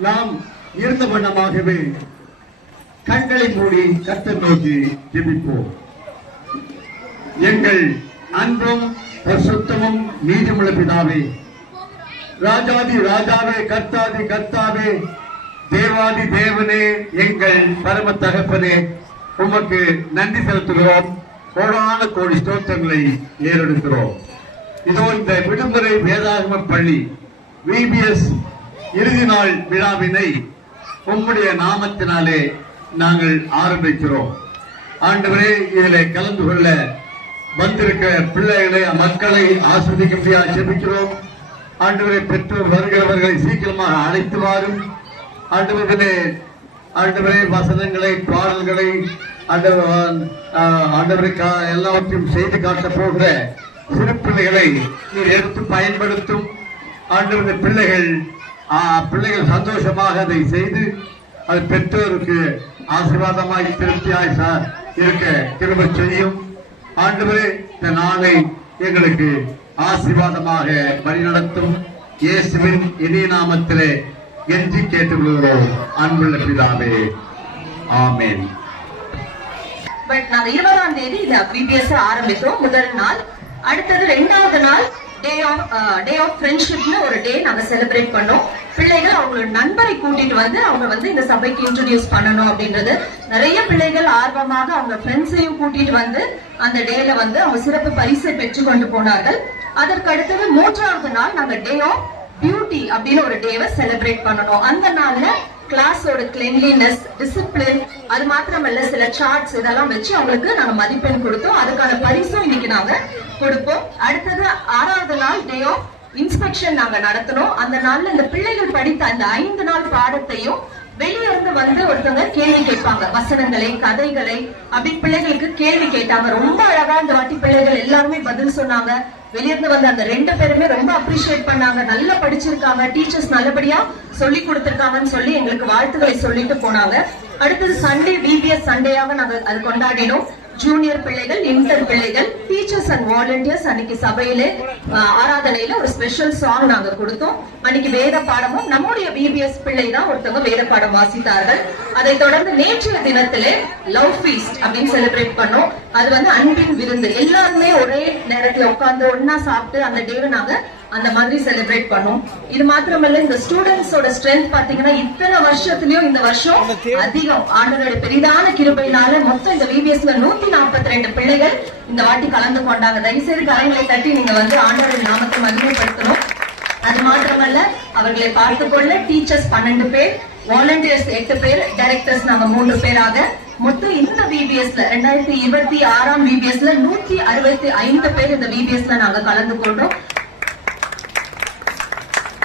நாம் இருந்த வண்ணமாகவே கண்களை மூடி கர்த்தர் நோக்கி ஜெபிப்போம். எங்கள் அன்பும் பரிசுத்தமும் நீதிமுள்ள பிதாவே, ராஜாதி ராஜாவே, கர்த்தாதி கர்த்தாவே, தேவாதி தேவனே, எங்கள் பரம தகப்பனே, உமக்கு நன்றி செலுத்துகிறோம். கோடான கோடி ஸ்தோத்திரங்களை ஏறெடுக்கிறோம். இதோ இந்த விடுமுறை வேதாகம பள்ளி VBS இறுதி நாள் விழாவினை உம்முடைய நாமத்தினாலே நாங்கள் ஆரம்பிக்கிறோம். ஆண்டவரே, இதில் கலந்து கொள்ள வந்திருக்க பிள்ளைகளை மக்களை ஆஸ்வதிக்க முடியாது ஜெபிக்கிறோம். ஆண்டவரை பெற்றோர் வருகிறவர்களை சீக்கிரமாக அழைத்து வாரும். ஆண்டவரே வசனங்களை பாடல்களை ஆண்டவரை எல்லாவற்றையும் செய்து காட்ட போகிற சிறு பிள்ளைகளை நீர் எடுத்து பயன்படுத்தும். ஆண்டவருடைய பிள்ளைகள் சந்தோஷமாக அதை செய்து அது பெற்றோருக்கு ஆசீர்வாதமாய் திருப்தியாய் இருக்க கிருபை செய்யும். ஆண்டவரே, இந்த நாளை எங்களுக்கு ஆசீர்வாதமாக வழிநடத்தும். இயேசுவின் இனிய நாமத்திலே கெஞ்சி கேட்டுக்கொள்கிறோம் அன்புள்ள பிதாவே, ஆமென். நாங்க 20ஆம் தேதி இந்த VBS ஆரம்பித்தோம். முதல் நாள். அடுத்தது 2வது நாள் டே ஆஃப் ஃப்ரெண்ட்ஷிப்னு ஒரு டே நாங்க செலிப்ரேட் பண்ணோம். பிள்ளைகள் அவங்களோட நண்பரை கூட்டிட்டு வந்து அவங்க இந்த சபைக்கு இன்ட்ரோடியூஸ் பண்ணணும் அப்படின்றது. நிறைய பிள்ளைகள் ஆர்வமாக அவங்க ஃப்ரெண்ட்ஸையும் கூட்டிட்டு வந்து அந்த டேல அவங்க சிறப்பு பரிசை பெற்று கொண்டு போனார்கள். அதற்கு அடுத்தது 3வது நாள் நாங்க டே ஆஃப் பியூட்டி அப்படின்னு ஒரு டேவை செலிப்ரேட் பண்ணணும். அந்த நாள்ல கிளாஸோட கிளீன்லினஸ், டிசிப்ளின், அது மாத்திரமல்ல சில சார்ட்ஸ் இதெல்லாம் வச்சு அவங்களுக்கு நாங்க மதிப்பெண் கொடுத்தோம். அதுக்கான பரிசும் இன்னைக்கு நாங்க கொடுப்போம். அடுத்தது 6வது நாள் டே ஆஃப் இன்ஸ்பெக்ஷன் நாங்க நடத்தணும். அந்த நாள்ல இந்த பிள்ளைகள் படித்த அந்த 5 நாள் பாடத்தையும் வெளியிருந்து ஒருத்தவங்க கேள்வி கேட்பாங்க. வசனங்களை, கதைகளை அப்படி பிள்ளைகளுக்கு கேள்வி கேட்டாங்க. ரொம்ப அழகா இந்த வாட்டி பிள்ளைகள் எல்லாருமே பதில் சொன்னாங்க. வெளியிருந்து வந்த அந்த 2 பேருமே ரொம்ப அப்ரிஷியேட் பண்ணாங்க. நல்லா படிச்சிருக்காங்க, டீச்சர்ஸ் நல்லபடியா சொல்லி கொடுத்திருக்காங்கன்னு சொல்லி எங்களுக்கு வாழ்த்துக்களை சொல்லிட்டு போனாங்க. அடுத்தது சண்டே VBS சண்டேயாக நாங்க அது கொண்டாடினோம். ஜூனியர் பிள்ளைகள், இன்டர் பிள்ளைகள், டீச்சர்ஸ் அண்ட் வாலண்டியர்ஸ் அன்னைக்கு சபையிலே ஆராதனையில ஒரு ஸ்பெஷல் சாங் நாங்க கொடுத்தோம். அன்னைக்கு வேத பாடமும் நம்முடைய VBS பிள்ளை தான் ஒருத்தவங்க வேத பாடம் வாசித்தார்கள். அதை தொடர்ந்து நேற்றைய தினத்திலே லவ் ஃபீஸ்ட் அப்படின்னு செலிப்ரேட் பண்ணோம். அது அன்பின் விருந்து. எல்லாருமே ஒரே நேரத்துல உட்கார்ந்து ஒன்னா சாப்பிட்டு அந்த டேவை நாங்க அந்த மாதிரி செலிப்ரேட் பண்ணோம். இது மாத்திரமல்ல, இந்த ஸ்டூடெண்ட்ஸோட ஸ்ட்ரென்த் பாத்தீங்கன்னா இத்தனை வருஷத்துலயும் இந்த வருஷம் அதிகம். ஆண்டவருடைய பெரிதான கிருபையினால மொத்தம் இந்த VBSல 142 பிள்ளைகள் இந்த வாட்டி கலந்து கொண்டாங்க. தயவுசெய்து கரங்களை தட்டி நீங்க ஆண்டவருடைய நாமத்தை மகிமைப்படுத்தணும். அது மாத்திரமல்ல, அவர்களை பார்த்துக்கொள்ள டீச்சர்ஸ் 12 பேர், வாலண்டியர்ஸ் 8 பேர், டைரக்டர்ஸ் நாங்க 3 பேராக மொத்தம் இந்த VBSல 2026ஆம் VBSல 165 பேர் இந்த VBSல நாங்க கலந்து கொண்டோம்.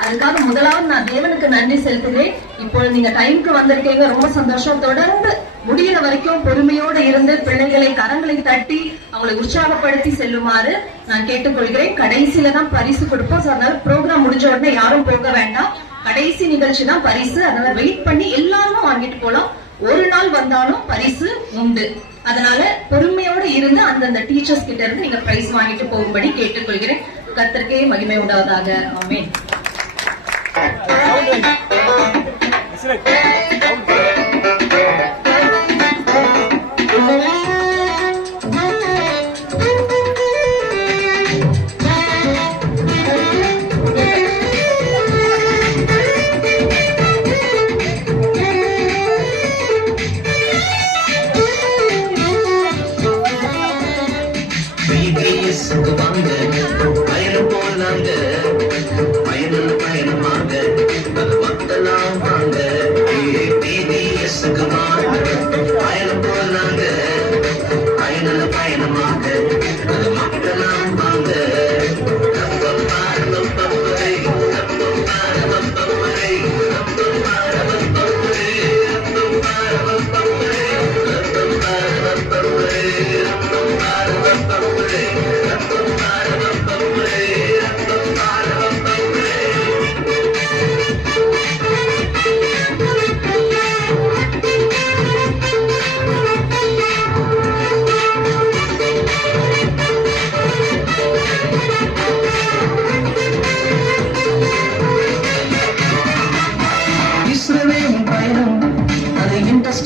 அதுக்காக முதலாவது நான் தேவனுக்கு நன்றி செலுத்துகிறேன். இப்பொழுது நீங்க டைமுக்கு வந்திருக்கீங்க, ரொம்ப சந்தோஷம். தொடர்ந்து முடிகிற வரைக்கும் பொறுமையோடு இருந்து பிள்ளைகளை கரங்களை தட்டி அவங்களை உற்சாகப்படுத்தி செல்லுமாறு நான் கேட்டுக்கொள்கிறேன். கடைசியில தான் பரிசு கொடுப்போம். அதனால ப்ரோக்ராம் முடிஞ்ச உடனே யாரும் போக வேண்டாம். கடைசி நிகழ்ச்சி தான் பரிசு. அதனால வெயிட் பண்ணி எல்லாரும் வாங்கிட்டு போலாம். ஒரு நாள் வந்தாலும் பரிசு உண்டு. அதனால பொறுமையோடு இருந்து அந்தந்த டீச்சர்ஸ் கிட்ட இருந்து நீங்க பிரைஸ் வாங்கிட்டு போகும்படி கேட்டுக்கொள்கிறேன். கர்த்தருக்கே மகிமை உண்டாவதாக. ஆமென். பயணமாக வாங்க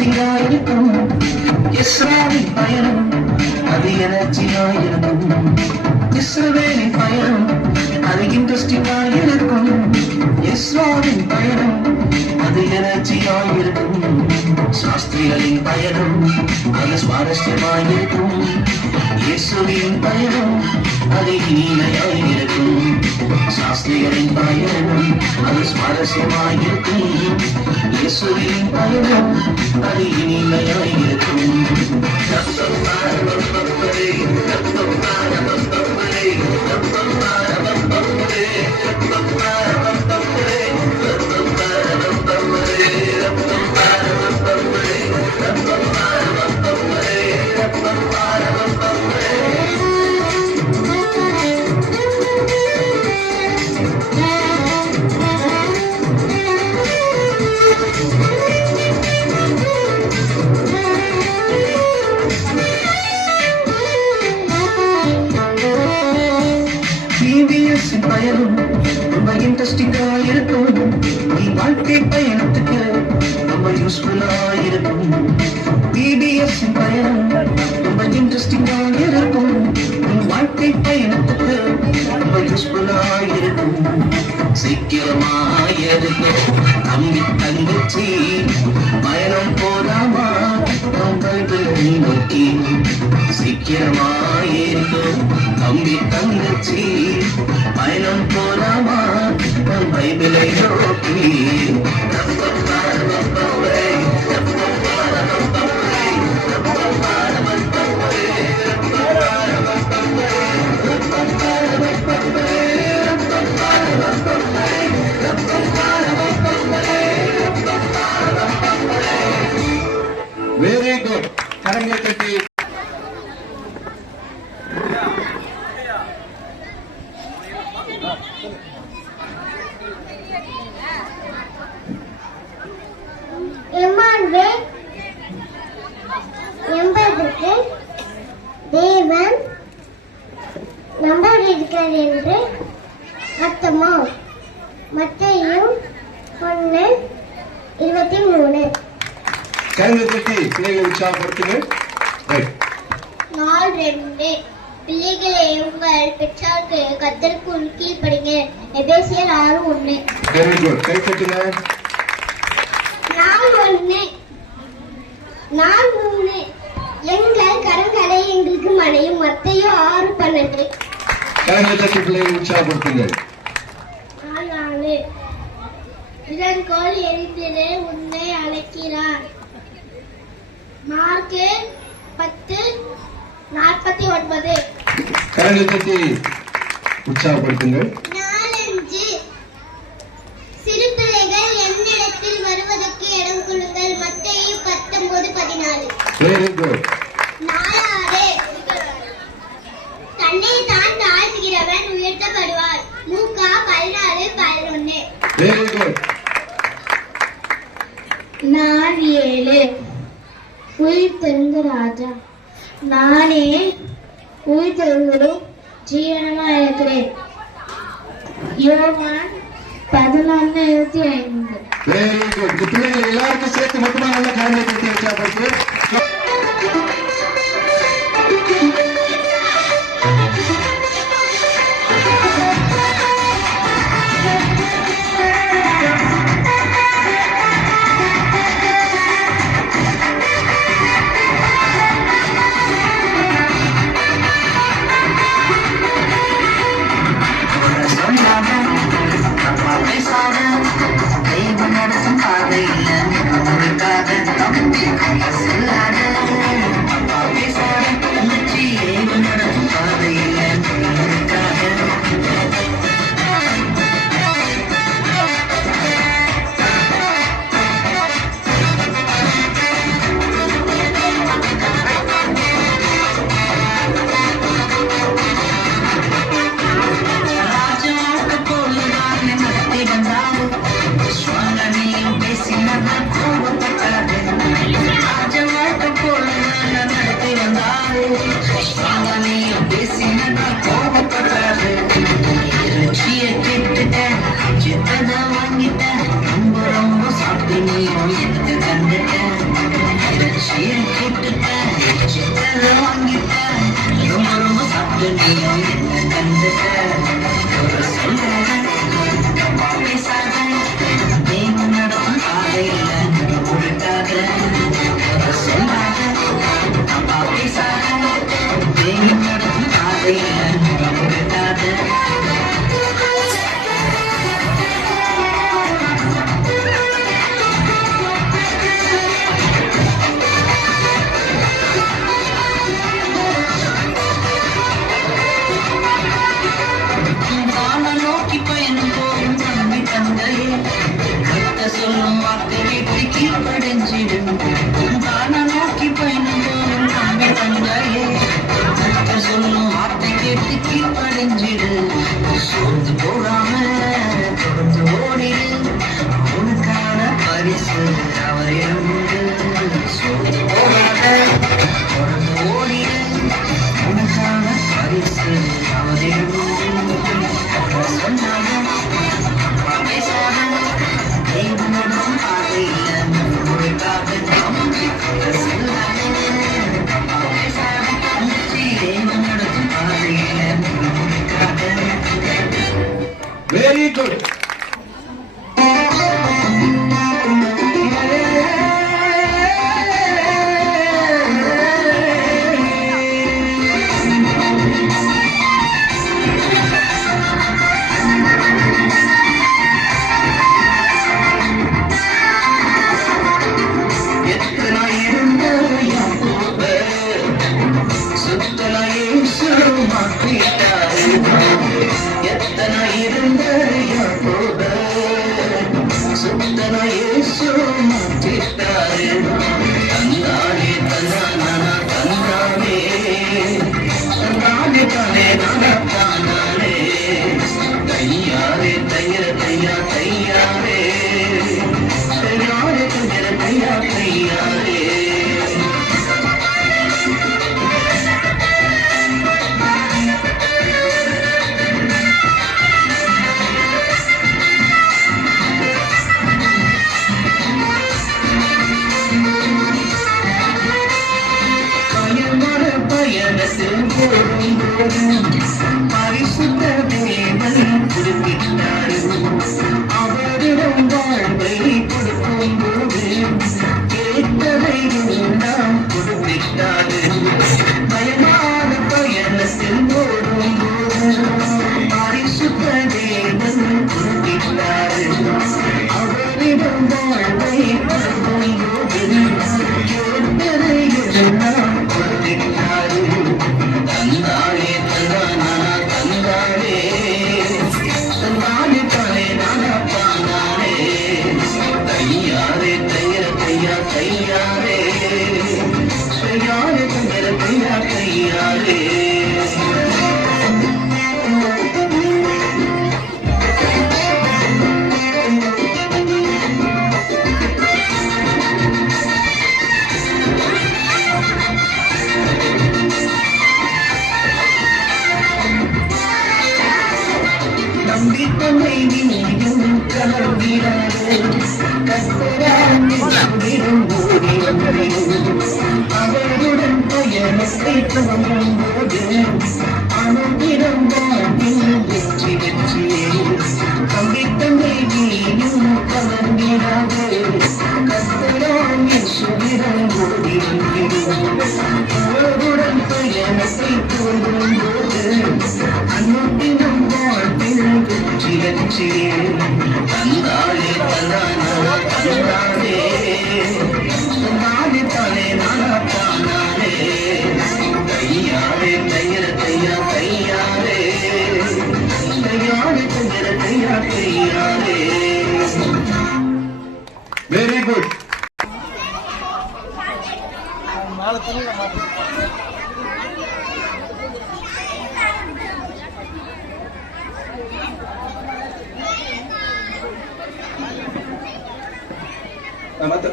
இன்ட்ரெஸ்டிங்கா இருக்கும். இஸ்ராவின் பயணம் அது எனர்ஜியா இருக்கும். இஸ்ரவேலின் பயணம் அது இன்ட்ரெஸ்டிங்கா இருக்கும். இஸ்ராவின் பயணம் அது எனர்ஜியா இருக்கும். சாஸ்திரிகளின் பயணம் அது சுவாரஸ்யமாயிருக்கும். இயேசுவின் பயணம் அது இனிமையாயிருக்கும். சாஸ்திரிகளின் பயணம் அது சுவாரஸ்யமாயிருக்கும். இயேசுவின் பயணம் அது இனிமையாயிருக்கும். டிவிஎஸ்ஸின் பயணம் ரொம்ப இன்ட்ரெஸ்டிங்கா இருக்கும். நீ வாழ்க்கை பயணத்துக்கு ரொம்ப யூஸ்ஃபுல்லா இருக்கும். டிவிஎஸ்ஸின் பயணம் ரொம்ப இன்ட்ரெஸ்டிங்கா இருக்கும். நீ வாழ்க்கை பயணத்துக்கு ரொம்ப யூஸ்ஃபுல்லா இருக்கும். சீக்கிரமா இருக்கும் தம்பி தங்கச்சி பயணம் போதாமா பைபிளை நோக்கி. சீக்கிரமா இருக்கும் தம்பி தங்கச்சி பயணம் போலாமா பைபிளை நோக்கி. Very good. கரங்களை தட்டி என்பதற்கு தேவன் நம்பர் இருக்கிறார் என்று அர்த்தமோ? மத்தேயும் 1:23. கரங்களை தட்டி பிள்ளைகளை உற்சாகப்படுத்துங்க. நாள் 2. பிள்ளைகளே உங்கள் பெற்றாருக்கு கர்த்தருக்குள் கீழ்ப்படிங்க. எபேசியர் 6:1. Very good. கை தட்டுங்க. நாள் 1. நாள் 3. எங்கள் கரங்களை எங்களுக்கு மனையும். மத்தேயு 6:12. கரங்களை தட்டி பிள்ளைகளை உற்சாகப்படுத்துங்க. நாள் 4. இளங்கோல் எரிந்திரு உன்னை அழைக்கிறார். மார்க்கு 10:49. கரங்களை தட்டி உற்சாகப்படுத்துங்க. 4. சிறு பிள்ளைகள் என்னிடத்தில் வருவதற்கு இடம் கொடுங்கள். மத்தேயு 19:14. Very good. 4. தன்னை தான் தாழ்த்துகிறவன் உயர்த்தப்படுவார். லூக்கா 14:11. Very good. நான் 7. உயிர்த்தெழுந்த ராஜா. நானே உயிர்த்தெழுந்ததும் ஜீவனமா இருக்கிறேன். யோவான் 11:25. Very good. இந்த பிள்ளைகள் எல்லாருக்கும் சேர்த்து மொத்தமா நல்ல கரங்களை தட்டி உற்சாகப்படுத்து. Swallow me, basing on my cool, நீயும் என்ன கண்டுக்க ஒரு சொல்றாங்க தப்பா பேசாத நீயும் நடக்கும் பாதையில கொடுக்காத ஒரு சொல்றாங்க தப்பா பேசாத நீயும் நடக்கும் பாதையில கொடுக்காத நோக்கி பயணம் போகும் தம்பி தந்தையே கத்த சொல்லும் வார்த்தை கேட்டு கீழ்படைஞ்சிடும் தான நோக்கி பயணம் போகும் தம்பி தந்தையே கத்த சொல்லும் வார்த்தை கேட்டு கீழ்படைஞ்சிடு சோர்ந்து போகாம தொடர்ந்து ஓடிடு உனக்கான பரிசு அவரிடம் உண்டு சோர்ந்து போகாத தொடர்ந்து ஓடிடு உனக்கான பரிசு அவரிடம் உண்டு வெரி குட். பரிசுத்த தேவன் குறிப்பிட்டார் அவரிடம் வாழ்வை கொடுக்கும் போது கேட்டதை எல்லாம் கொடுப்பிட்டார் பயமான பயணத்தில் ஓடும் போது பரிசுத்த தேவன் குறிப்பிட்டார் அவரிடம் வாழ்வை கொடுக்கும் போது கேட்டதை எல்லாம் கொடுப்பிட்டார் தந்தானே தந்தானா தந்தானே தந்தானே தானே நானா தானானே தையாரே தையர தையா தையாரே தையாரே தையர தையா தையாரே நம்பித்தனை நீயும் கலந்திடாதே கத்தராமிடம் ஓடி அவருடன் பயணத்தை துவங்கும் போது அனுதினம் வாழ்வில் வெற்றி வெற்றியே நம்பித்தனை நீயும் கலந்திடாதே கத்தராமிடம் ஓடி அவருடன் பயணத்தை துவங்கும் போது அனுதினம் வாழ்வில் வெற்றி வெற்றியே தந்தாலே தந்தானா தந்தானே தந்தானே தானே நானா தானானே தையாரே தையர தையா தையாரே தையாரே தையர தையா தையாரே. Very good.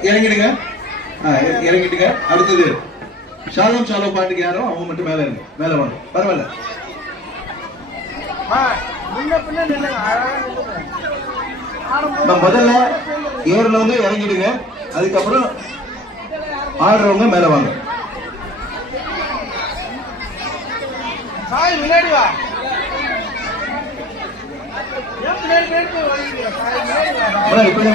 இறங்கிடுங்க, இறங்கிட்டுங்க. அடுத்தது ஷாலோம் ஷாலோ பாட்டுக்கு யாரோ அவங்க மட்டும் மேல இருங்க, மேல வாங்க. பரவாயில்ல, முதல்ல ஏறுறவங்க இறங்கிடுங்க, அதுக்கப்புறம் ஆடுறவங்க மேல வாங்க. சாய் முன்னாடி வா. ஏன் பின்னாடி போய் வரீங்க? சாய் முன்னாடி வா.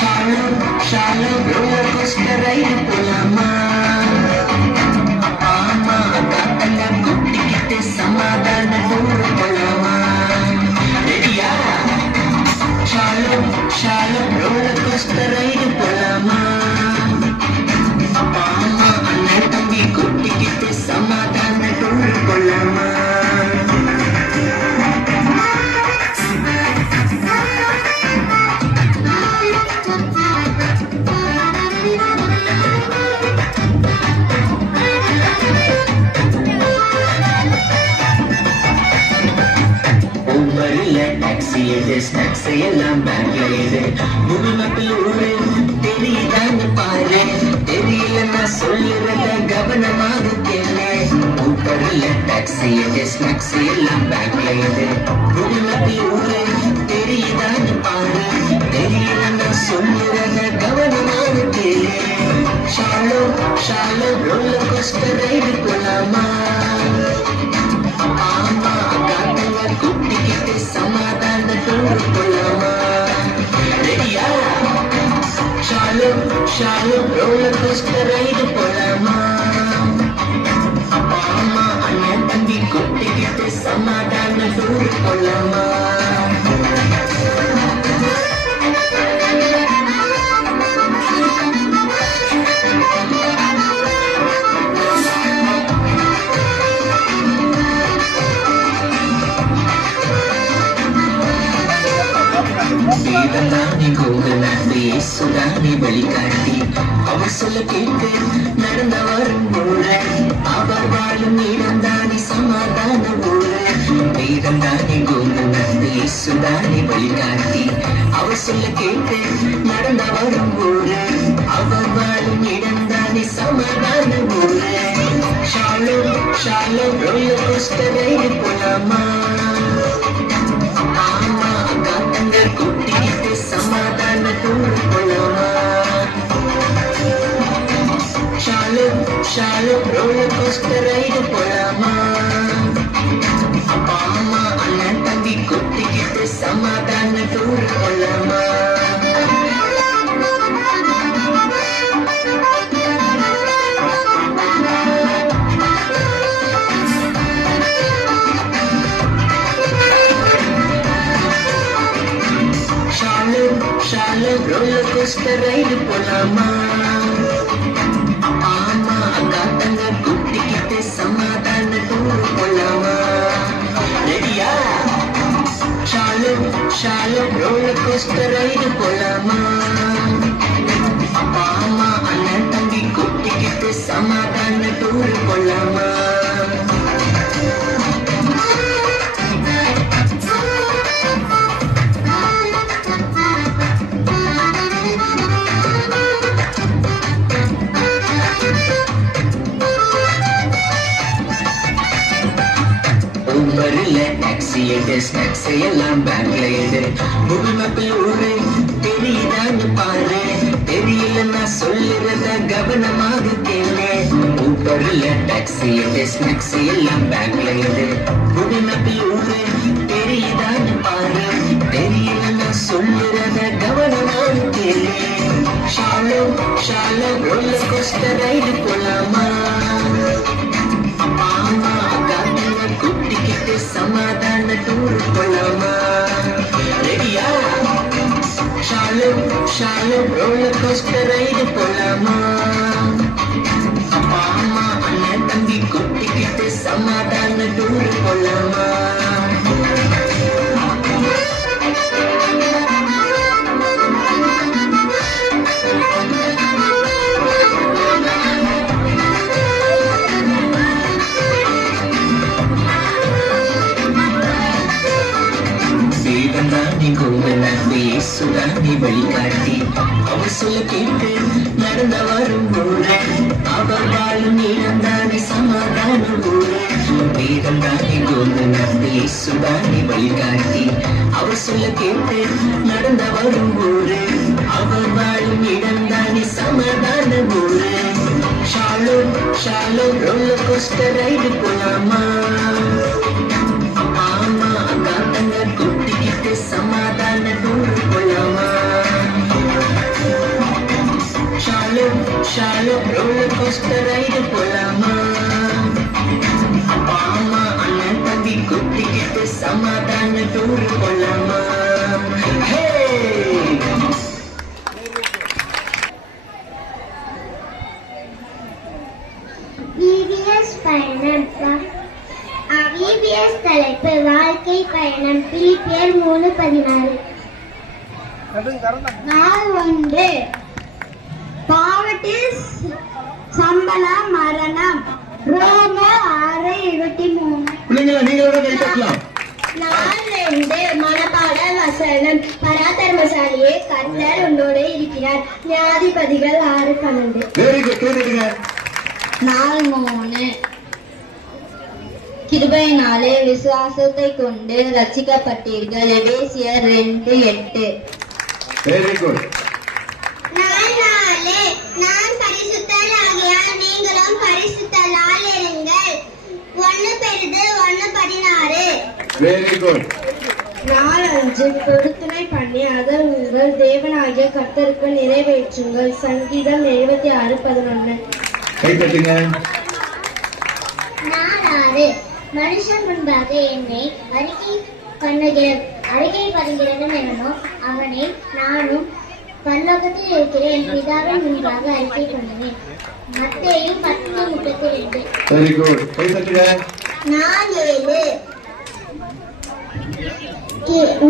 Shalom, roller coaster ride போலாமா? ஆமா, காத்தல குட்டிக்கிட்டு சமாதான tour போலாமா? ரெடியா? Shalom, roller coaster ride போலாமா? ஆமா, அண்ணன் தம்பி குட்டிக்கிட்டு சமாதான tour போலாமா? டாக்ஸி எது ஸ்நாக்ஸ் எல்லாம் பேங்க்ல எது முகமத்தில் ஊரு தெரியுதான்னு பாரு தெரியலன்னா சொல்லுறத கவனமாக கேளு ஊப்பரில் டாக்ஸி எது ஸ்நாக்ஸ் எல்லாம் பேங்க்ல எது முகமத்தில் ஊரு தெரியுதான்னு பாரு தெரியலன்னா சொல்லுறத கவனமாக கேளு ஷாலோ ரோலர் கோஸ்டர் ரைடு போலாமா? ஆமா, காத்தல குட்டிக்கிட்டு சமாதான டூர் போலாமா? ரெடியா? ஷாலோ ரோலர் கோஸ்டர் ரைடு போலாமா? ஆமா, அண்ணன் தம்பி குட்டிக்கிட்டு சமாதான டூர் போலாமா? தேவனானி கோகனாண்டி சுதானி வழிகாட்டி அவர் சொல்ல கேட்டு நடந்த வரும் ஊழ அவர் வாழும் இடம்தானி சமாதான ஊழ வேதந்தானி கோகனாண்டி சுதானி வழிகாட்டி அவர் சொல்ல கேட்டு நடந்த வரும் ஊழ அவர் வாழும் இடம்தானி சமாதான ஊழ ஷாலோ ரோலர் கோஸ்டர் ரைடு போலாமா? ஆமா, காத்தங்க குட்டிக்கிட்டு சமாதான டூர் போலாமா? ஷாலோ ரோலர் கோஸ்டர் ரைடு போலாமா? ஆமா, அண்ணன் தம்பி குட்டிக்கிட்டு சமாதான டூர் போலாமா? ஷாலோ ரோலர் கோஸ்டர் ரைடு போலாமா? ஆமா, காத்தங்க குட்டிக்கிட்டு சமாதான டூர் போலாமா? ரெடியா? ஷாலோ ரோலர் கோஸ்டர் ரைடு போலாமா? ஆமா, அண்ணன் தம்பி குட்டிக்கிட்டு சமாதான டூர் போலாமா? ஊபரில் டாக்ஸி எது ஸ்நாக்ஸ் எல்லாம் பேங்க்ல எது முகமத்தில் ஊரு தெரியுதான்னு பாரு தெரியலன்னா சொல்லுறத கவனமாக கேளு ஊபரில் டாக்ஸி எது ஸ்நாக்ஸ் எல்லாம் பேங்க்ல எது முகமத்தில் ஊரு தெரியுதான்னு பாரு தெரியலன்னா சொல்லுறத கவனமாக கேளு ஷாலோ ரோலர் கோஸ்டர் ரைடு போலாமா? ஆமா, காத்தல குட்டிக்கிட்டு சமாதான டூர் போலாமா? ரெடியா? ஷாலோ ரோலர் கோஸ்டர் ரைடு போலாமா? ஆமா, அண்ணன் தம்பி குட்டிக்கிட்டு சமாதான டூர் போலாமா? வேதந்தானே கோவனாவே சுதானே வழிகாட்டி அவர் சொல்ல கேட்டு நடந்த வரும் போது அவர் வாழும் இடம்தானே சமாதான ஊரு வேதந்தானே கோவனாவே சுதானே வழிகாட்டி அவர் சொல்ல கேட்டு நடந்த வரும் போது அவர் வாழும் இடம்தானே சமாதான ஊரு shalom shalom roller coaster ride போலாமா அம்மா அக்கா தங்க குட்டிக்கிட்டு சமாதான டூர் போலாமா shalom shalom roller coaster ride போலாமா அப்பா அம்மா அண்ணன் தம்பி குட்டிக்கிட்டு சமாதான டூர் போலாமா ஹே VBS பயணம் VBS தலைப்பு வாழ்க்கை பயணம் பிலிப்பியர் 3:16 நாள் 1 பாவத்தில் சம்பளம் மரணம் ரோமர் 6:23 பிள்ளைங்களா நீங்களோட கை தட்டலாம். நாள் 2 மனப்பாட வசனம் பராக்கிரமசாலியே கர்த்தர் உன்னோடு இருக்கிறார் நியாயாதிபதிகள் 6:12 வெரி குட் கேட்டுடுங்க. நாள் 3 கிருபையினாலே விசுவாசத்தை கொண்டு ரட்சிக்கப்பட்டீர்கள் எபேசியர் 2:8 வெரி குட். நாள் 4 நான் பரிசுத்தராகியால் நீங்களும் பரிசுத்தரால் இருங்கள் 1 பெருது 1:16 வெரி குட். நாள் 5 பொருத்தனை பண்ணி அதை உங்கள் தேவனாகிய கர்த்தருக்கு நிறைவேற்றுங்கள் சங்கீதம் 76:11 கை தட்டுங்க. நாள் 6 மனுஷன் முன்பாக என்னை அறிக்கை பண்ணுகிறவன் எவனோ அவனை நானும் பரலோகத்தில் இருக்கிற என் பிதாவின் முன்பாக அறிக்கை பண்ணுவேன் மத்தேயு 10:32 வெரி குட். கை தட்டுங்க. நாள் 7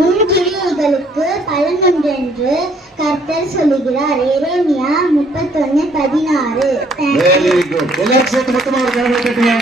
உன் கிரியைகளுக்கு பலன் உண்டென்று கர்த்தர் சொல்லுகிறார் எரேமியா 31:16 வெரி குட். எல்லாரும் சேர்த்து மொத்தமா ஒரு கை தட்டுங்க.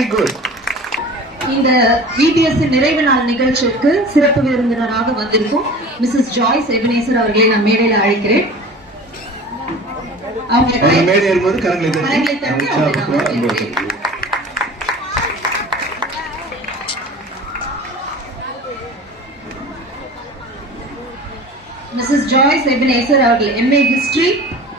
Very good. இந்த விபிஎஸ் நிறைவு நாள் நிகழ்ச்சிக்கு சிறப்பு விருந்தினராக வந்திருக்கும் மிஸ்ஸஸ் ஜாய்ஸ் எபினேசர் அவர்களை நான் மேடையில் அழைக்கிறேன். அவங்க மேடை ஏறும்போது கரங்களை கரங்களை தட்டி தட்டி உற்சாகப்படுத்துவார். மிஸ்ஸஸ் ஜாய்ஸ் எபினேசர் அவர்கள் MA history,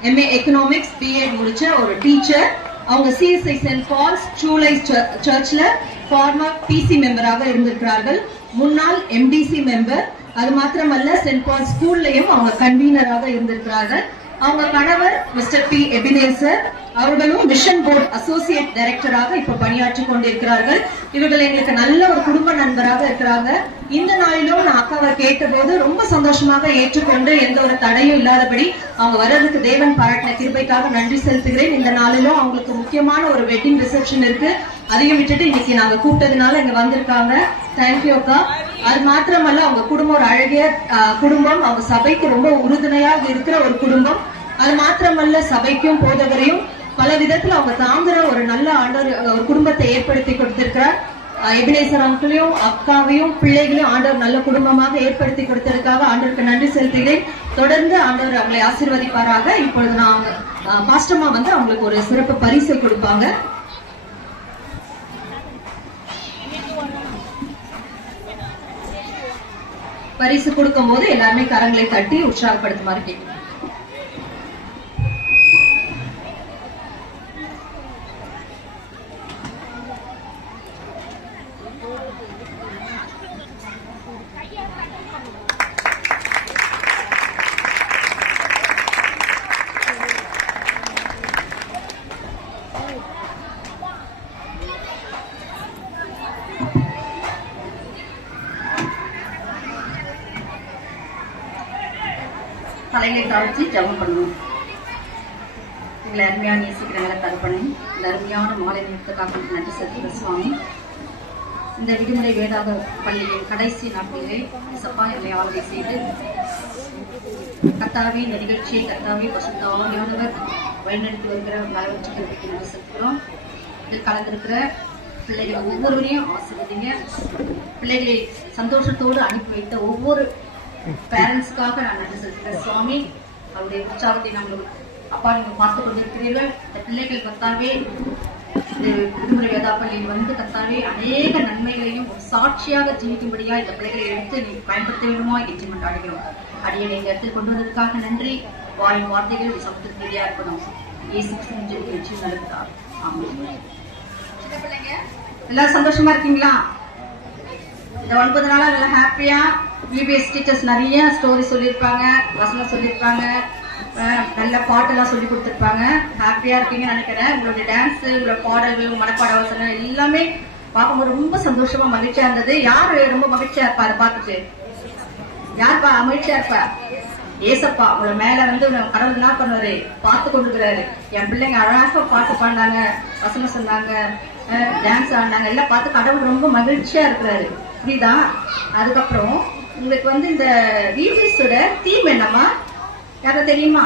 MA economics, BEd முடிச்ச ஒரு டீச்சர். அவங்க சிஎஸ்ஐ சென்ட் பால்ஸ் ட்ரூலைஸ் சர்ச்ல ஃபார்மர் பிசி மெம்பராக இருந்திருக்கிறார்கள். முன்னாள் எம்டிசி மெம்பர். அது மாத்திரமல்ல சென்ட் பால் ஸ்கூல்லையும் அவங்க கன்வீனராக இருந்திருக்கிறார்கள். அவங்க கணவர் மிஸ்டர் பி எபினேசர் அவர்களும் மிஷன் போர்ட் அசோசியேட் டைரக்டராக இப்ப பணியாற்றி கொண்டிருக்கிறார்கள். இவர்கள் எங்களுக்கு நல்ல ஒரு குடும்ப நண்பராக இருக்கிறாங்க. இந்த நாளிலும் நான் அக்காவை கேட்டபோது ரொம்ப சந்தோஷமாக ஏற்றுக்கொண்டு எந்த ஒரு தடையும் இல்லாதபடி அவங்க வர்றதுக்கு தேவன் பாராட்டின கிருபைக்காக நன்றி செலுத்துகிறேன். இந்த நாளிலும் அவங்களுக்கு முக்கியமான ஒரு வெட்டிங் ரிசப்ஷன் இருக்கு. அதையும் விட்டுட்டு இன்னைக்கு நாங்க கூப்பிட்டதுனால இங்க வந்திருக்காங்க. தேங்க்யூ அக்கா. அது மாத்திரமல்ல அவங்க குடும்பம் ஒரு அழகிய குடும்பம். அவங்க சபைக்கு ரொம்ப உறுதுணையாக இருக்கிற ஒரு குடும்பம். அது மாத்திரமல்ல சபைக்கும் போதகரையும் பல விதத்துல அவங்க தாங்குற ஒரு நல்ல ஆண்டவர் ஒரு குடும்பத்தை ஏற்படுத்தி கொடுத்திருக்கிறார். எபினேசர் அங்கிளையும் அக்காவையும் பிள்ளைகளையும் ஆண்டவர் நல்ல குடும்பமாக ஏற்படுத்தி கொடுத்ததுக்காக ஆண்டவருக்கு நன்றி செலுத்துகிறேன். தொடர்ந்து ஆண்டவர் அவங்களை ஆசீர்வதிப்பாராக. இப்பொழுது நான் பாஸ்டமா வந்து அவங்களுக்கு ஒரு சிறப்பு பரிசை கொடுப்பாங்க. பரிசு கொடுக்கும் போது எல்லாருமே கரங்களை தட்டி உற்சாகப்படுத்துமாறு கேட்கிறேன். தலைகளை தாழ்த்தி ஜபம் பண்ணுவோம். எங்களை அருமையான நேசிக்கிறவங்களை தரப்பண்ணி இந்த அருமையான மாலை நேரத்துக்காக நன்றி செலுத்துகிற சுவாமி. இந்த விடுமுறை வேதாக பள்ளியின் கடைசி நாட்களிலே சப்பா எங்களை ஆளுகை செய்து கர்த்தாவே இந்த நிகழ்ச்சியை கர்த்தாவே பசுத்த ஆவியானவர் வழிநடத்தி வருகிற நலவற்றுக்கு நன்றி செலுத்துகிறோம். இதில் கலந்திருக்கிற பிள்ளைகளை ஒவ்வொருவரையும் ஆசீர்வதிங்க. பிள்ளைகளை சந்தோஷத்தோடு அனுப்பி வைத்த ஒவ்வொரு பேரண்ட்ஸ்க்காக நான் நன்றி செலுத்துகிறேன் சுவாமி. அவருடைய உற்சாகத்தை நாங்கள் அப்பா நீங்க பார்த்து கொண்டிருக்கிறீர்கள். இந்த பிள்ளைகள் கர்த்தாவே இந்த விடுமுறை வேதாப்பள்ளியில் வந்து கர்த்தாவே அநேக நன்மைகளையும் ஒரு சாட்சியாக ஜீவிக்கும்படியா இந்த பிள்ளைகளை எடுத்து நீ பயன்படுத்த வேண்டுமா என்று கொண்டாடுகிறோம். அடியை இந்த இடத்தில் கொண்டு வந்ததுக்காக நன்றி. வாயின் வார்த்தைகள் சமத்துக்கு ரீதியா இருக்கணும். இயேசு கிறிஸ்துவின் வெற்றி நடக்கிறார். ஆமாம். எல்லாரும் சந்தோஷமா இருக்கீங்களா? இந்த 9 நாளா நல்லா ஹாப்பியா விபிஎஸ் டீச்சர்ஸ் நிறைய ஸ்டோரி சொல்லியிருப்பாங்க, வசனம் சொல்லியிருப்பாங்க, நல்ல பாட்டெல்லாம் சொல்லி கொடுத்துருப்பாங்க. ஹாப்பியா இருக்கீங்கன்னு நினைக்கிறேன். உங்களுடைய டான்ஸ், உங்களோட பாடல்கள், மனப்பாட வசனம் எல்லாமே பார்க்கும்போது ரொம்ப சந்தோஷமா மகிழ்ச்சியா இருந்தது. யாரு ரொம்ப மகிழ்ச்சியா இருப்பா அதை பார்த்துட்டு? யாருப்பா மகிழ்ச்சியா இருப்பா? ஏசப்பா உங்களை மேல வந்து கடவுள் என்ன பண்ணுவாரு பார்த்து கொண்டிருக்கிறாரு. என் பிள்ளைங்க அழகாக பாட்டு பாடினாங்க, வசனம் சொன்னாங்க, டான்ஸ் ஆடினாங்க, எல்லாம் பார்த்து கடவுள் ரொம்ப மகிழ்ச்சியா இருக்கிறாரு. புரியுதா? அதுக்கப்புறம் உங்களுக்கு வந்து இந்த விபிஎஸோட தீம் என்னமா யாரும் தெரியுமா?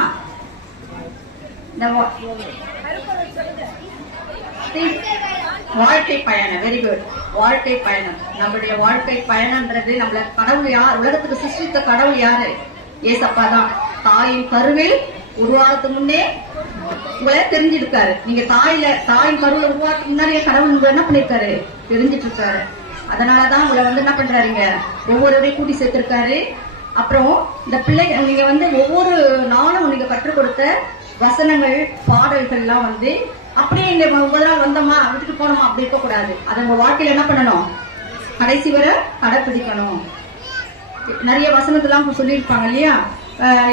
வாழ்க்கை பயணம். Very good. வாழ்க்கை பயணம். நம்மளுடைய வாழ்க்கை பயணம்ன்றது நம்மள கடவுள் யார், உலகத்துக்கு சிருஷ்டித்த கடவுள் யாரு? ஏசப்பா தான். தாயின் கருவில் உருவாகிறதுக்கு முன்னே உங்களை தெரிஞ்சிருக்காரு. நீங்க தாயின் கருவில் உருவாக்கு முன்னாடியே கடவுள் உங்களை என்ன பண்ணிருக்காரு? தெரிஞ்சிட்டு இருக்காரு. அதனாலதான் உங்களை வந்து என்ன பண்றாருங்க ஒவ்வொருவரையும் கூட்டி சேர்த்திருக்காரு. அப்புறம் இந்த பிள்ளைங்க நீங்க வந்து ஒவ்வொரு நாளும் நீங்க கற்றுக் கொடுத்த வசனங்கள், பாடல்கள் எல்லாம் வந்து அப்படியே இங்க 9 நாள் வந்தோமா வீட்டுக்கு போனோமா அப்படி இருக்க கூடாது. அதை உங்க வாழ்க்கையில என்ன பண்ணணும்? கடைசி வரை கடைப்பிடிக்கணும். நிறைய வசனத்தெல்லாம் சொல்லியிருப்பாங்க இல்லையா?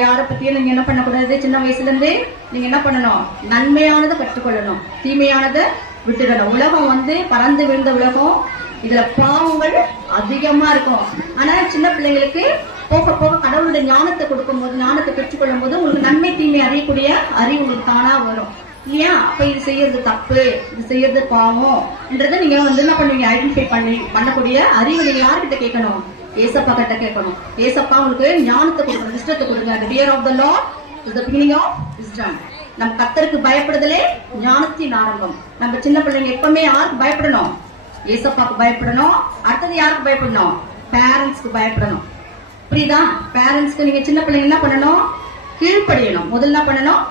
யாரை பத்தியும் நீங்க என்ன பண்ணக்கூடாது, சின்ன வயசுல இருந்தே நீங்க என்ன பண்ணணும்? நன்மையானதை கற்றுக்கொள்ளணும், தீமையானதை விட்டுடணும். உலகம் வந்து பறந்து விழுந்த உலகம். இதுல பாவங்கள் அதிகமா இருக்கும். ஆனா சின்ன பிள்ளைங்களுக்கு போக போக கடவுளுடைய ஞானத்தை கொடுக்கும் போது, ஞானத்தை பெற்றுக்கொள்ளும் போது உங்களுக்கு நன்மை தீமை அறியக்கூடிய அறிவு உங்களுக்கு தானா வரும் இல்லையா? அப்ப இது செய்யறது தப்பு, இது செய்யறது பாவம்ன்றதை நீங்க வந்து என்ன பண்ணுவீங்க? ஐடென்டிஃபை பண்ணக்கூடிய அறிவு நீங்க யார்கிட்ட கேட்கணும்? ஏசப்பா கிட்ட கேட்கணும். ஏசப்பா உங்களுக்கு ஞானத்தை கொடுக்கணும், விஸ்டத்தை கொடுங்க. The fear of the Lord is the beginning of wisdom. நம்ம கர்த்தருக்கு பயப்படுதலே ஞானத்தின் ஆரம்பம். நம்ம சின்ன பிள்ளைங்க எப்பவுமே யாருக்கு பயப்படணும்? ஏசப்பாக்கு பயப்படணும். அடுத்தது யாருக்கு பயப்படணும்? பேரண்ட்ஸ்க்கு பயப்படணும். புரியுதா? பேரண்ட்ஸ்க்கு நீங்க சின்ன பிள்ளைங்க என்ன பண்ணணும்? கீழ்ப்படியணும். முதல்ல என்ன பண்ணணும்?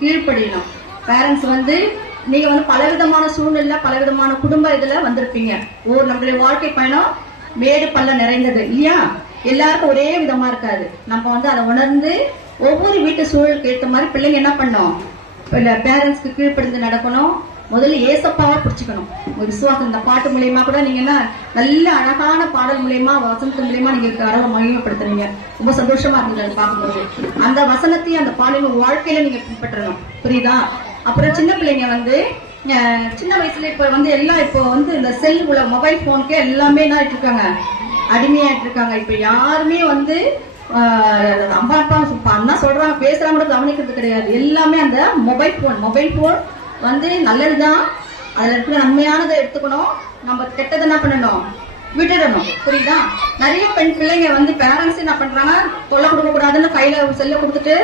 கீழ்ப்படியணும். பேரண்ட்ஸ் வந்து நீங்க வந்து பலவிதமான சூழ்நிலை, பலவிதமான குடும்ப இதுல வந்திருப்பீங்க. நம்மளுடைய வாழ்க்கை பயணம் மேடு பள்ள நிறைந்தது இல்லையா? எல்லாருக்கும் ஒரே விதமா இருக்காது. நம்ம வந்து அதை உணர்ந்து ஒவ்வொரு வீட்டு சூழலுக்கு ஏற்ற மாதிரி பிள்ளைங்க என்ன பண்ணணும்? பேரண்ட்ஸ்க்கு கீழ்ப்படிந்து நடக்கணும். முதல்ல ஏசப்பாவை பிடிச்சுக்கணும். ஒரு விசுவாசம். இந்த பாட்டு மூலியமா கூட நீங்க என்ன நல்ல அழகான பாடல் மூலியமா, வசனத்து மூலியமா நீங்க கடவுளை மகிமைப்படுத்துறீங்க. ரொம்ப சந்தோஷமா இருந்தது அதை பார்க்கும்போது. அந்த வசனத்தையும் அந்த பாடல் உங்க வாழ்க்கையில நீங்க பின்பற்றணும். புரியுதா? அப்புறம் சின்ன பிள்ளைங்க வந்து சின்ன வயசுல இப்ப வந்து எல்லாம் இப்போ வந்து இந்த செல் உள்ள மொபைல் போனுக்கே எல்லாமே என்ன ஆயிட்டு இருக்காங்க? அடிமையாயிட்டு இருக்காங்க. இப்ப யாருமே வந்து அம்மா அப்பா அண்ணா சொல்றாங்க பேசுறாங்க கூட கவனிக்கிறது கிடையாது. எல்லாமே அந்த மொபைல் போன் வந்து நல்லதுதான். அதுல இருக்கிற நன்மையானதை எடுத்துக்கணும். நம்ம கெட்டதை என்ன பண்ணணும்? விட்டுடணும். புரியுதா? நிறைய பெண் பிள்ளைங்க வந்து பேரண்ட்ஸ் என்ன பண்றாங்க? தொல்லை கொடுக்க கூடாதுன்னு கையில செல்ல கொடுத்துட்டு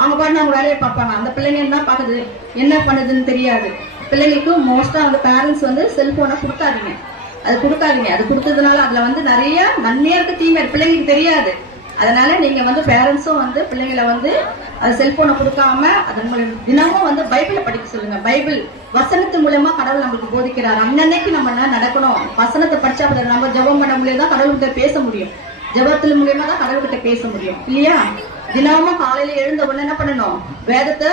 அவங்க பாட்டு அவங்க வேலையை பார்ப்பாங்க. அந்த பிள்ளைங்க என்ன பாக்குது, என்ன பண்ணுதுன்னு தெரியாது. பிள்ளைங்களுக்கு மோஸ்டா அந்த பேரண்ட்ஸ் வந்து செல்போனை கொடுக்காதீங்க. அது கொடுத்ததுனால அதுல வந்து நிறைய நன்மையா இருக்கு, தீமை பிள்ளைங்களுக்கு தெரியாது. அதனால நீங்க வந்து பேரண்ட்ஸும் வந்து பிள்ளைங்களை வந்து அது செல்போனை கொடுக்காம அதன் தினமும் வந்து பைபிளை படிக்க சொல்லுங்க. பைபிள் வசனத்து மூலமா கடவுள் நம்மளுக்கு போதிக்கிறார். அன்னன்னைக்கு நம்ம என்ன நடக்கணும்? வசனத்தை படிச்சா நம்ம ஜெபம் பண்ண முடியாது தான் கடவுள்கிட்ட பேச முடியும். ஜெபத்துல மூலியமா தான் கடவுள்கிட்ட பேச முடியும் இல்லையா? தினமும் காலையில எழுந்த உடனே என்ன பண்ணணும்? வேதத்தை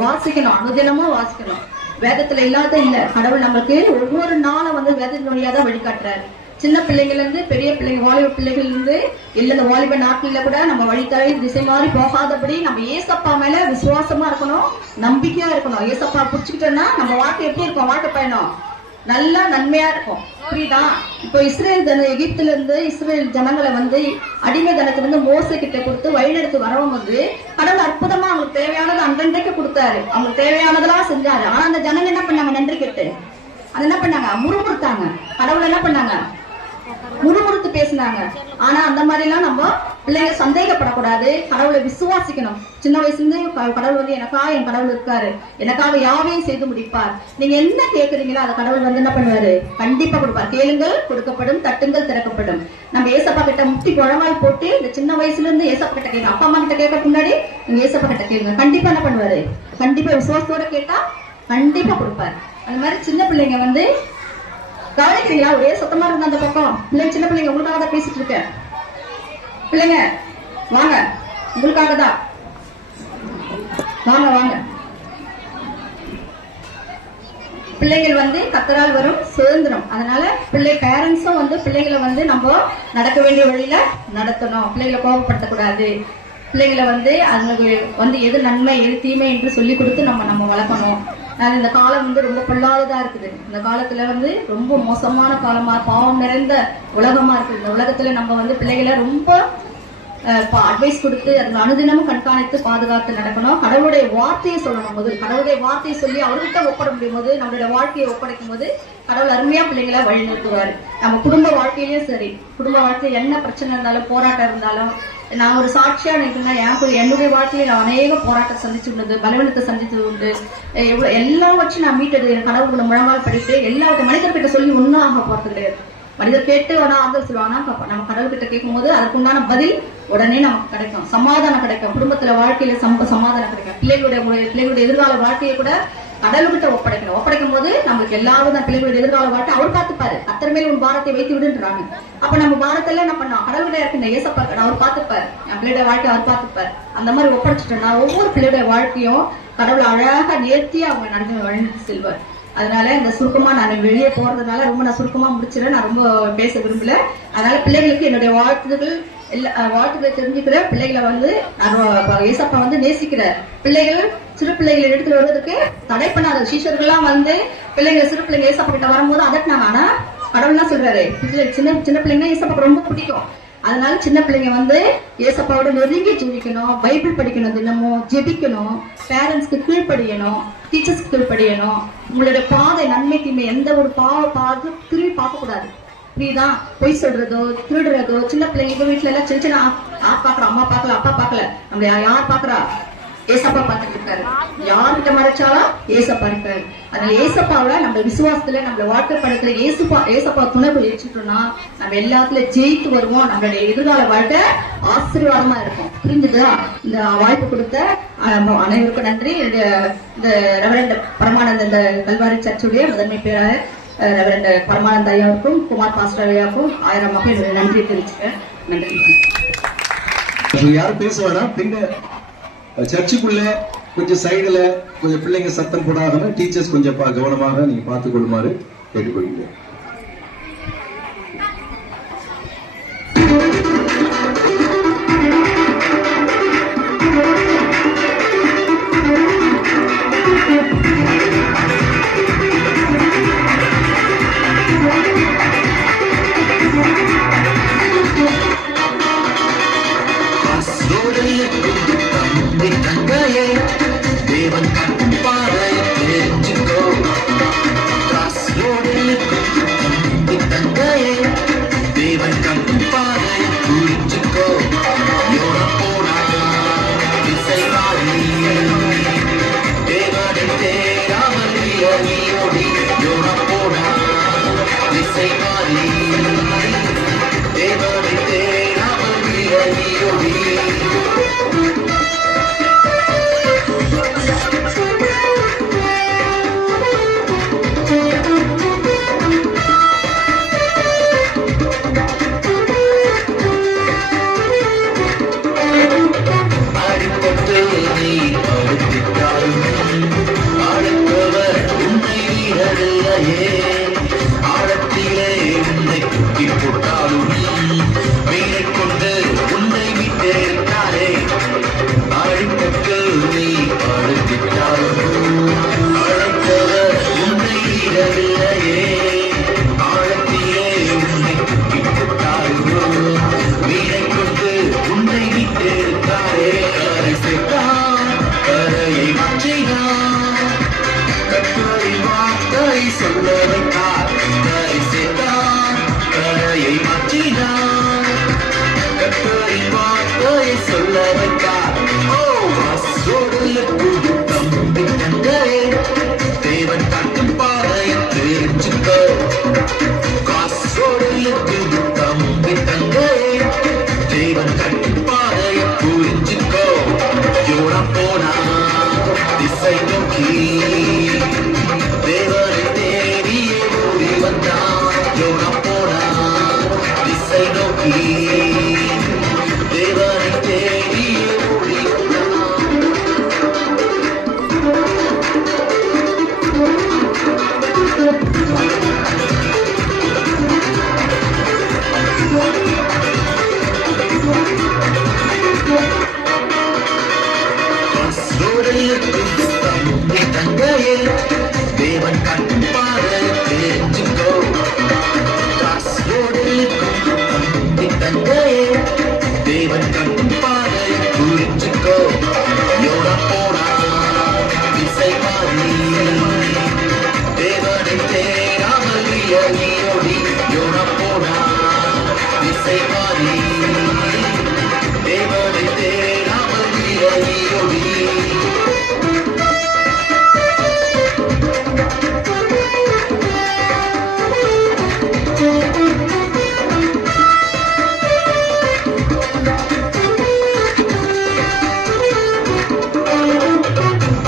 வாசிக்கணும். அனுதினமும் வாசிக்கணும். வேதத்துல இல்லாத இல்ல. கடவுள் நம்மளுக்கு ஒவ்வொரு நாளும் வந்து வேதத்தின் வழியா தான் வழிகாட்டுறாரு. சின்ன பிள்ளைங்கள்ல இருந்து பெரிய பிள்ளைங்க, வாலிப பிள்ளைகள் இருந்து இல்ல இந்த வாலிப நாட்கள்ல கூட நம்ம வழித்தலை திசை மாறி போகாதபடி நம்ம ஏசப்பா மேல விசுவாசமா இருக்கணும், நம்பிக்கையா இருக்கணும். ஏசப்பா புடிச்சுக்கிட்டோம்னா நம்ம வாழ்க்கை எப்படி இருக்கும்? வாழ்க்கை பயணம் நல்லா நன்மையா இருக்கும். புரியுதா? இப்போ எகிப்துல இருந்து இஸ்ரேல் ஜனங்களை வந்து அடிமை தனத்துல இருந்து மோசே கிட்ட கொடுத்து வழிநடத்து வரவங்க வந்து கடவுள் அற்புதமா அவங்களுக்கு தேவையானது அன்றன்றைக்கு கொடுத்தாரு. அவங்களுக்கு தேவையானதெல்லாம் செஞ்சாரு. ஆனா அந்த ஜனங்க என்ன பண்ணாங்க? நன்றி கெட்டு அது என்ன பண்ணாங்க? முறுமுறுத்தாங்க. கடவுள் என்ன பண்ணாங்க? முறுமுறுத்து பேசினாங்க. ஆனா அந்த மாதிரி எல்லாம் நம்ம பிள்ளைங்க சந்தேகப்படக்கூடாது. கடவுளை விசுவாசிக்கணும். சின்ன வயசுல இருந்து கடவுள் வந்து என் கடவுள் இருக்காரு, எனக்காக யாவையும் செய்து முடிப்பார். நீங்க என்ன கேட்கறீங்களோ அதை கடவுள் வந்து என்ன பண்ணுவாரு? கண்டிப்பா கொடுப்பார். கேளுங்கள் கொடுக்கப்படும், தட்டுங்கள் திறக்கப்படும். நம்ம ஏசப்பா கிட்ட முட்டி குழவால் போட்டு இந்த சின்ன வயசுல இருந்து ஏசப்பா கிட்ட கேட்க, அப்பா அம்மா கிட்ட கேட்க முன்னாடி நீங்க ஏசப்பா கிட்ட கேளுங்க. கண்டிப்பா என்ன பண்ணுவாரு? கண்டிப்பா விசுவாசத்தோட கேட்டா கண்டிப்பா கொடுப்பாரு. அந்த மாதிரி சின்ன பிள்ளைங்க வந்து கவனிக்கிறீங்களா? ஒரே சுத்தமா இருந்த அந்த பக்கம் பிள்ளைங்க, சின்ன பிள்ளைங்க உங்களுக்காக தான் பேசிட்டு இருக்கேன். பிள்ளைங்க வாங்க, உங்களுக்காக தான் வாங்க வாங்க. பிள்ளைகள் வந்து கர்த்தரால் வரும் சுதந்திரம். அதனால பேரண்ட்ஸும் வந்து பிள்ளைகளை வந்து நம்ம நடக்க வேண்டிய வழியில நடத்தணும். பிள்ளைகளை கோபப்படுத்தக்கூடாது. பிள்ளைகளை வந்து அதுங்களுக்கு வந்து எது நன்மை எது தீமை என்று சொல்லி கொடுத்து நம்ம வளர்க்கணும். இந்த காலம் வந்து ரொம்ப பொல்லாததா இருக்குது. இந்த காலத்துல வந்து ரொம்ப மோசமான காலமா, பாவம் நிறைந்த உலகமா இருக்குது. இந்த உலகத்துல நம்ம வந்து பிள்ளைகளை ரொம்ப அட்வைஸ் கொடுத்து அதுல அனுதினமும் கண்காணித்து பாதுகாத்து நடக்கணும். கடவுளுடைய வார்த்தையை சொல்லணும். போது கடவுளுடைய வார்த்தையை சொல்லி அவர்கிட்ட ஒப்பட முடியும் போது, நம்மளுடைய வாழ்க்கையை ஒப்படைக்கும் போது கடவுள் அருமையா பிள்ளைங்களை வழி நிறுத்துவாரு. நம்ம குடும்ப வாழ்க்கையிலயும் சரி, குடும்ப வாழ்க்கையில என்ன பிரச்சனை இருந்தாலும், போராட்டம் இருந்தாலும், நான் ஒரு சாட்சியா நினைக்கிறேன். என்னுடைய வாழ்க்கையில நான் அநேக போராட்டம் சந்திச்சு உள்ளது, பலவீனத்தை சந்திச்சது உண்டு. எல்லாம் வச்சு நான் மீட்டது கடவுள் முழங்கால் படித்து எல்லா மனிதர்கிட்ட சொல்லி ஒன்னும் ஆக போறது கிடையாது. மனிதர் கேட்டு உடனே ஆறுதல் சொல்லுவாங்கன்னா நம்ம கடவுள் கிட்ட கேட்கும் போது அதுக்குண்டான பதில் உடனே நமக்கு கிடைக்கும். சமாதானம் கிடைக்கும். குடும்பத்துல வாழ்க்கையில சமாதானம் கிடைக்கும். பிள்ளைகளுடைய எதிர்கால வாழ்க்கையை கூட கடவுள்கிட்ட ஒப்படைக்கணும். ஒப்படைக்கும் போது நம்மளுக்கு எல்லாரும் தான் பிள்ளைகளுடைய எதிர்கால வாழ்க்கை அவர் பார்த்துப்பாரு. அத்தனை மேல் உன் பாரத்தை வைத்து விடுன்றாங்க. அப்ப நம்ம பாரத்தெல்லாம் என்ன பண்ணோம்? கடவுள்கிட்ட இருக்கு ஏசப்பா அவர் பார்த்துப்பாரு. என் பிள்ளையோட வாழ்க்கை அவர் பார்த்துப்பாரு. அந்த மாதிரி ஒப்படைச்சிட்டோம்னா ஒவ்வொரு பிள்ளையோட வாழ்க்கையும் கடவுள் அழகா நேர்த்தியா அவங்க நடந்து வழிந்து செல்வார். அதனால இந்த சுருக்கமா நான் வெளியே போறதுனால ரொம்ப நான் சுருக்கமா முடிச்சிடறேன். நான் ரொம்ப பேச விரும்பல. அதனால பிள்ளைகளுக்கு என்னுடைய வாழ்த்துக்களை தெரிஞ்சுக்கிற பிள்ளைகளை வந்து ஏசப்பா வந்து நேசிக்கிற பிள்ளைகள், சிறு பிள்ளைகளை எடுத்துட்டு வருவதற்கு தடை பண்ணாத சீஷர்கள்லாம் வந்து பிள்ளைங்க சிறு பிள்ளைங்க ஏசப்பா கிட்ட வரும்போது அதட்டினாங்க. ஆனா கடவுள் என்ன சொல்றாரு? சின்ன பிள்ளைங்க ஏசப்பாக்கு ரொம்ப பிடிக்கும். அதனால சின்ன பிள்ளைங்க வந்து ஏசப்பாவோட நெருங்கி ஜெபிக்கணும், பைபிள் படிக்கணும், தினமும் ஜெபிக்கணும், பேரண்ட்ஸ்க்கு கீழ்ப்படியணும், டீச்சர்ஸ்க்கு கீழ்ப்படியணும். உங்களுடைய பாதை நன்மை தீமை எந்த ஒரு பார்த்து திரும்பி பார்க்க கூடாது. புரியுதா? பொய் சொல்றதோ திருடுறதோ, சின்ன பிள்ளைங்க வீட்டுல எல்லாம் சின்ன சின்ன பாக்குறோம், அம்மா பாக்கல அப்பா பாக்கல, நம்ம யார் பாக்குறா? ஏசப்பா பார்த்துட்டு இருக்காரு. யார்கிட்ட மறைச்சாலும் ஏசப்பா இருக்காரு. அந்த ஏசப்பாவில நம்ம விசுவாசத்துல நம்மள வாழ்க்கை படத்துல ஏசப்பா துணை வச்சுட்டோம்னா நம்ம எல்லாத்துலயும் ஜெயித்து வருவோம். நம்மளுடைய எதிர்கால வாழ்க்கை ஆசீர்வாதமா இருக்கும். புரிஞ்சுதா? இந்த வாய்ப்பு கொடுத்த அனைவருக்கும் நன்றி. இந்த ரெவரண்ட் பரமானந்த இந்த கல்வாரி சர்ச்சுடைய முதன்மை பேராளர் ரெவரண்ட் பரமானந்த ஐயாவுக்கும் குமார் பாஸ்டர் ஐயாவுக்கும் 1000 மக்கள் நன்றி தெரிவிச்சுக்கிறேன். நன்றி. யாரும் பேச வேணாம். பின்ன சர்ச்சுக்குள்ள கொஞ்சம் சைடுல கொஞ்சம் பிள்ளைங்க சத்தம் போடாம டீச்சர்ஸ் கொஞ்சம் கவனமாக நீங்க பார்த்துக் கொள்ளுமாறு கேட்டுக்கொள்கிறேன். தேவன் கட்டும் பாறை தெரிஞ்சுக்கோ. தங்கையே தேவன் கட்டும் பாறை புரிஞ்சுக்கோ. யோன போனா இசைவாரி தேவனை தேராமல் நீயோடி. யோன போனா இசைவாரி தேவனை தேராமல் நீயோடி. ஆழத்திலே உன்னை குத்தி போட்டாலும் மீனை கொண்டு உன்னை விட்டேற்காரே. ஆழிப்பட்டு நீ படுத்திட்டாலும் அழைத்தவர் உன்னை விடவில்லையே. ஆழத்திலே உன்னை குத்தி போட்டாலும் மீனை கொண்டு உன்னை விட்டேற்காரே. கரை சேர்த்தான் கரையை மாற்றினான். கற்றலின் வார்த்தை சொல்ல வைத்தார். கரை சேர்த்தான் கரையை மாற்றினார். கற்றலின் வார்த்தை சொல்ல வைத்தார். ஓ தம்பி தங்கையே தேவன் காட்டும் பாதையை தெரிஞ்சுக்கோ. காசோடு தம்பி தங்கையே தேவன் காட்டும் பாதையை புரிஞ்சுக்கோ. யோனா போனா திசை நோக்கி தேவனை தேடியே ஓடி வந்தான். யோனா போனா திசை நோக்கி தேவனை தேடியே ஓடி வந்தான். தங்கையே தேவன் காட்டும் பாதை தெரிஞ்சுக்கோ. காசோடு தங்கையே தேவன் காட்டும் பாதை புரிஞ்சுக்கோ. யோட போனா திசை மாறி தேவனை தேராமல் நீயோடி. யோட போனா திசை மாறி தேவனை தேராமல் நீயோடி.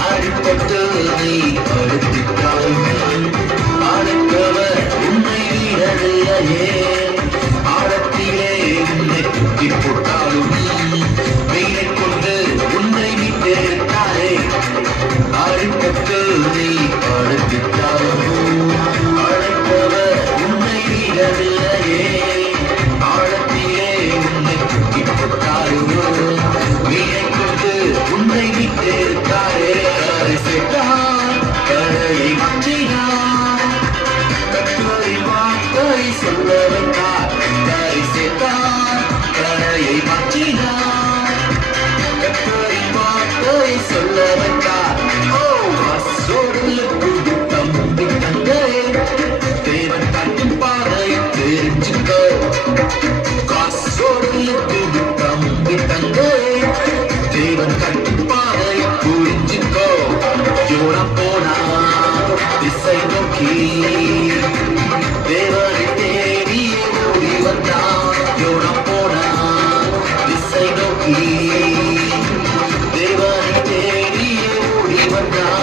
அடிப்பட்டு நீ படுத்திட்டாலும் அழைத்தவர் உன்னை விடவில்லையே. ஆழத்திலே உன்னை குத்தி போட்டாலும் மீனை கொண்டு உன்னை விட்டேற்காரே. அடிப்பட்டு நீ படுத்திட்டாலும் அழைத்தவர் உன்னை விடவில்லையே. ஆழத்திலே உன்னை குத்தி போட்டாலும் மீனை கொண்டு உன்னை விட்டேற்காரே. கரை சேர்த்தான் கரையை மாற்றினான். கற்றலின் வார்த்தை சொல்ல வைத்தார். கரை சேர்த்தான் கரையை மாற்றினான். கற்றலின் வார்த்தை சொல்ல வைத்தார். ஓ வாசோடு தம்பி தங்கையே தேவன் காட்டும் பாதையை தெரிஞ்சுக்கோ. காசோடு தம்பி தங்கையே தேவன் காட்டும் பாதையை நோக்கி தேவனை தேடி ஓடி வந்தான் யோட போனான் திசை நோக்கி தேவனை தேடி ஓடி வந்தான்.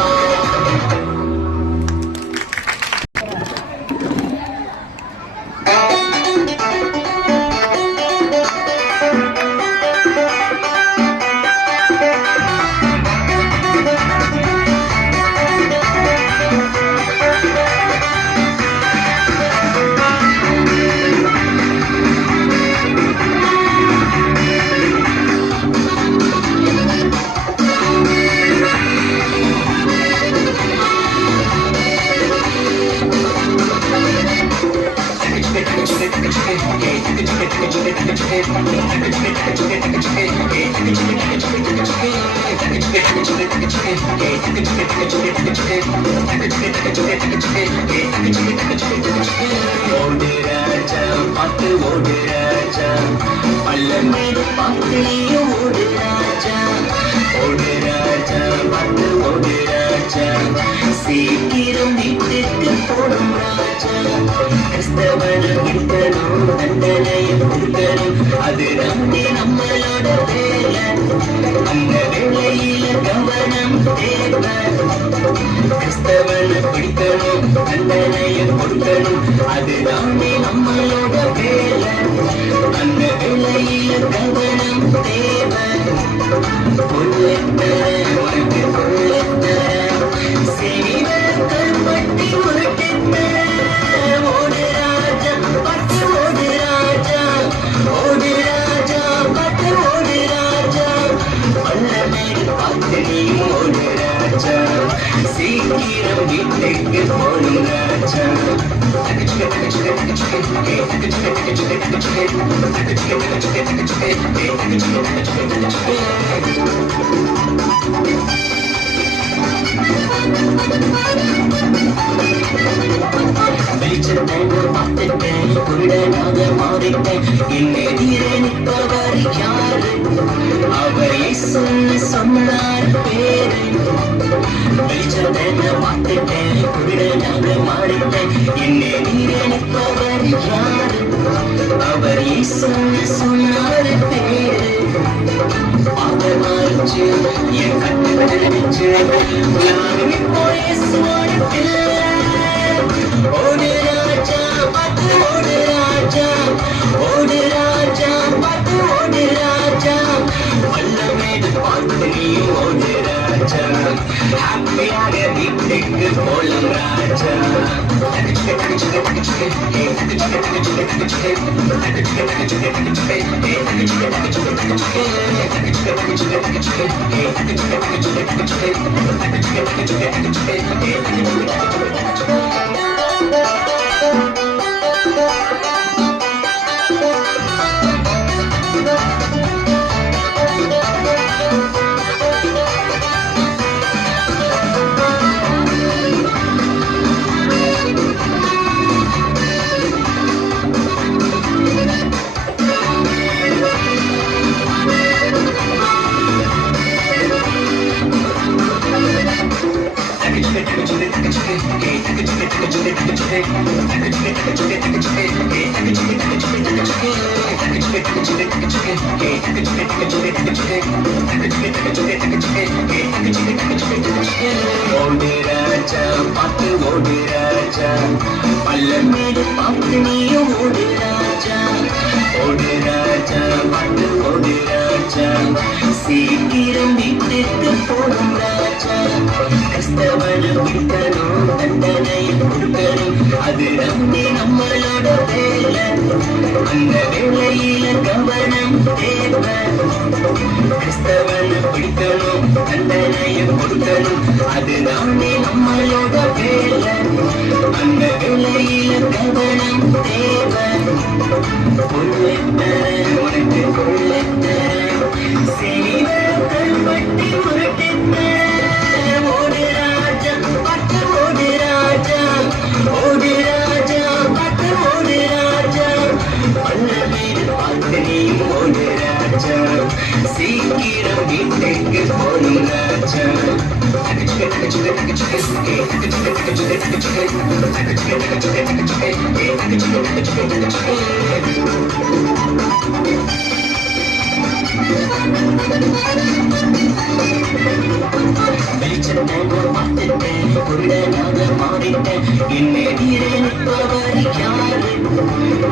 ஓடு ராஜா பாட்டு ஓடு ராஜா பள்ளம் மீது பாட்டிலையும் ஓடு ராஜா ஓடு ராஜா பாட்டு ஓடு ராஜா சீக்கிரம் வீட்டுக்கு போடும் ராஜா கிறிஸ்தவனை விடுக்கணும் தண்டனையை கொடுக்கணும் அது நம்மளோட வேலை அந்த வேலையில கவனம் தேவை கிறிஸ்தவனை பிடிக்கணும் தண்டனையை கொடுக்கணும் அது நம்மளோட வேலை அந்த வேலையில கவனம் தேவை உனக்கு கருப்பட்டி உருட்டு ஓடு ராஜா பட்டு ஓடு ராஜா ஓடு ராஜா பட்டு ஓடு ராஜா பள்ளமேடு பார்த்து நீ ஓடு ராஜா சீக்கிரம் வீட்டுக்கு போடும் ராஜா. வெளிச்சத்தை பார்த்துட்டேன் குருடனாக மாறிட்டேன் என் எதிரே நிற்பவர் யாரு அவரை சொன்னார் பேரு வெளிச்சத்தை பார்த்துட்டேன் குருடனாக மாறிட்டேன் என் எதிரே நிற்பவர் யாரு அவரை சொன்னார் பேரு அவர் மாறிச்சு என் கட்டு தெரிஞ்சு யாருமே போய் ஓடு ராஜா பட்டு ஓடு ராஜா ஓடு ராஜா பட்டு ஓடு ராஜா வல்லமேடு பார்த்து நீ ஓடு ராஜா ஹாப்பியாக வீட்டுக்கு போலும் ராஜா. ஓடு ராஜா பாட்டு ஓடு ராஜா பள்ளமேடு பாட்டு நீயும் ஓடு ராஜா ஓடு ராஜா பாட்டு ஓடு ராஜா சீக்கிரம் வீட்டுக்கு போடும் ராஜா கிறிஸ்தவனை பிடிக்கணும் தண்டனையை கொடுக்கணும் அது நம்மளோட வேலை அந்த வேலையில கவனம் தேவை கிறிஸ்தவனை பிடிக்கணும் தண்டனையை கொடுக்கணும் அது நம்மளோட வேலை அந்த வேலையில கவனம் தேவை உனக்கு கருப்பட்டி உருட்டு ஓடு ராஜா பட்டு ஓடு ராஜா ஓடு ராஜா பட்டு ஓடு ராஜா பள்ளமேடு பார்த்து நீ ஓடு ராஜா சீக்கிரம் வீட்டுக்கு போடும் ராஜா.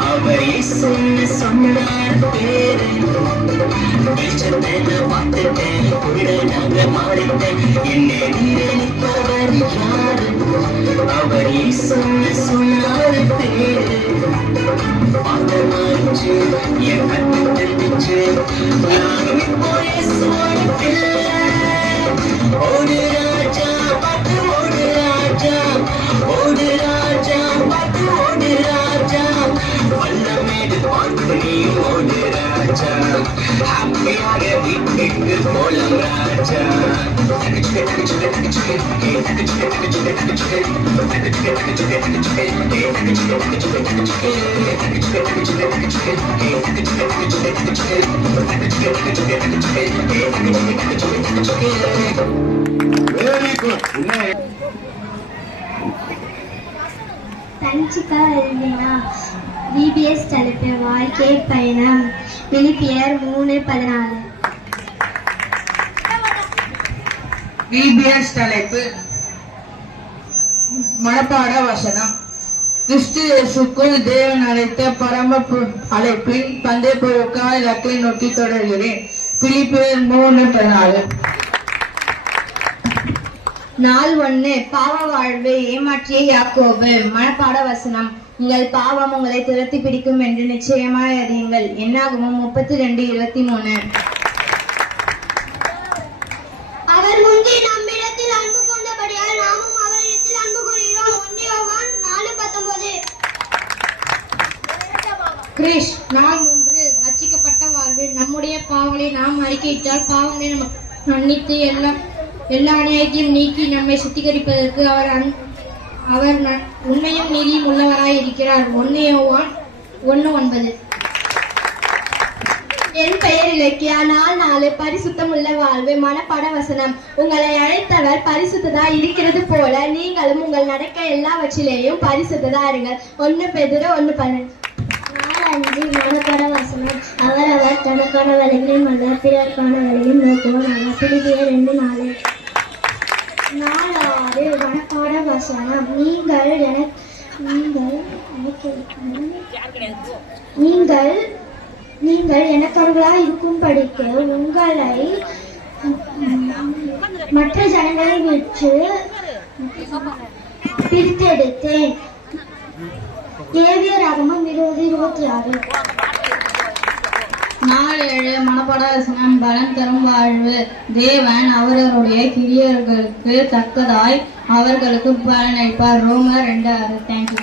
அவர் சொன்னார் பேரு வெளிச்சத்தை பார்த்துட்டேன் குருடனாக மாறிட்டேன் என்னை நினைப்பவர் யாரு அவர் சொன்னார் பேரு பாதமாச்சு என் கண்ணு தெரிஞ்சு நானும் இப்போ இயேசுவோட பிள்ளை ஓடு ராஜா பார்த்து ஓடு ராஜா ஓடு ராஜா பார்த்து ஓடு ராஜா வல்லமேடு பார்த்து நீ ஓடு ராஜா ஹாப்பியாக வீட்டுக்கு போலாம் ராஜா வெரி குட். தனிச்சிக்கா எழுதினா விபிஎஸ் தலைப்பு வாழ்க்கை பயணம் பிலிப்பியர் 3:14. விபிஎஸ் தலைப்பு மனப்பாட வசனம். கிறிஸ்து இயேசுக்குள் தேவன் அழைத்த பரம அழைப்பின் பந்தய பொருட்கால இலக்கை நோக்கி தொடர்கிறேன். பிலிப்பியர் 3:14. நாள் 1. பாவ வாழ்வை ஏமாற்றிய யாக்கோபு. மனப்பாட வசனம். உங்கள் பாவம் உங்களை துரத்தி பிடிக்கும் என்று நிச்சயமாய் அறியுங்கள். என்னாகமம் 32:23. அவர் முந்தி நம்மிடத்தில் அன்பு கொண்டபடியால் நாமும் அவரிடத்தில் அன்பு கூறுகிறோம். 1 யோவான் 4:19. கிறிஸ். நாள் 3. ரட்சிக்கப்பட்ட வாழ்வில் நம்முடைய பாவங்களை நாம் அறிக்கையிட்டால் பாவங்களை நமக்கு மன்னித்து எல்லா அநியாயத்தையும் நீக்கி நம்மை சுத்திகரிப்பதற்கு அவர் உண்மையும் நீதியும் உள்ளவராய் இருக்கிறார். 1 யோவான் 1:9. என் பெயர் இலக்கியா. நாள் 4. பரிசுத்தம் உள்ள வாழ்வு. மனப்பாட வசனம். உங்களை அழைத்தவர் பரிசுத்ததா இருக்கிறது போல நீங்களும் உங்கள் நடக்க எல்லாவற்றிலேயும் பரிசுத்ததா இருங்கள். 1 பேதுரு 1:12. 5. மனப்பாட வசனம். அவர் தனக்கான வேலைகளையும் அல்ல பிறர்க்கான வேலையும் நோக்குவார். பிலிப்பியர் 2:4. 6. மனப்பாட வசனம். நீங்கள் எனக்கவர்களாய் இருக்கும்படிக்கு உங்களை மற்ற ஜனங்களை விட்டு பிரித்தெடுத்தேன். ஏவியராகமம் 20:26. 4. மனப்பாட வசனம். பலன் தரும் வாழ்வு. தேவன் அவர்களுடைய கிரியர்களுக்கு தக்கதாய் அவர்களுக்கு பலனளிப்பார். ரோமர் 2:6. தேங்க்யூ.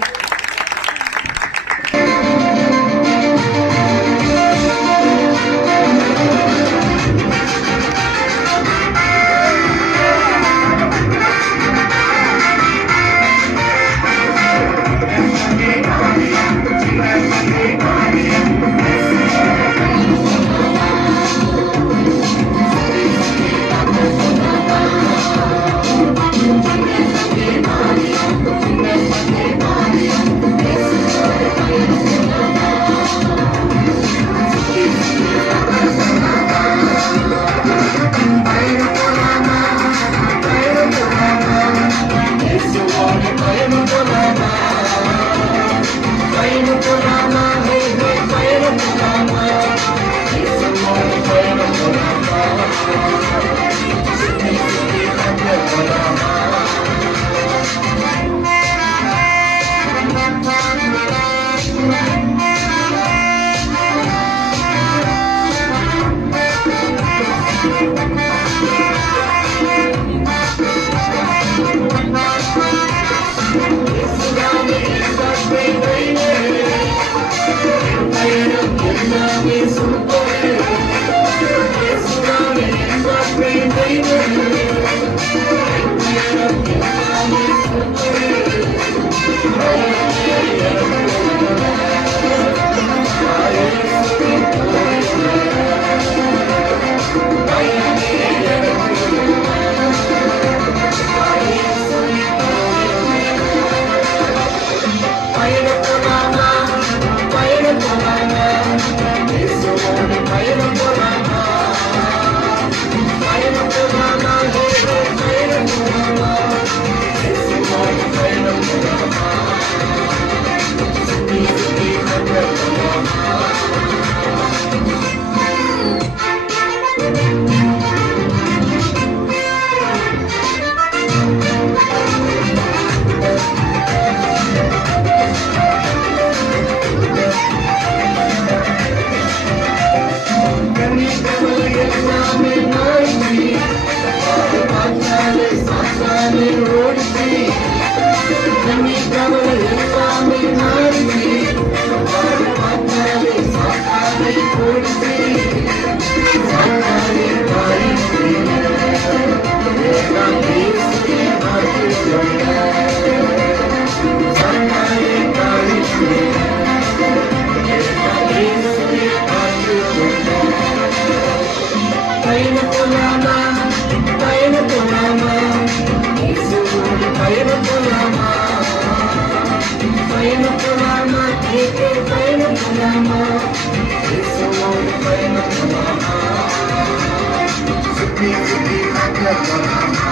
சுத்தி பார்க்க போலாமா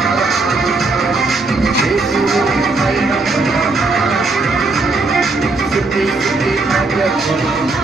இயேசுவோடு பயணம் பண்ணலாமா சுத்தி சுத்தி பார்க்க போலாமா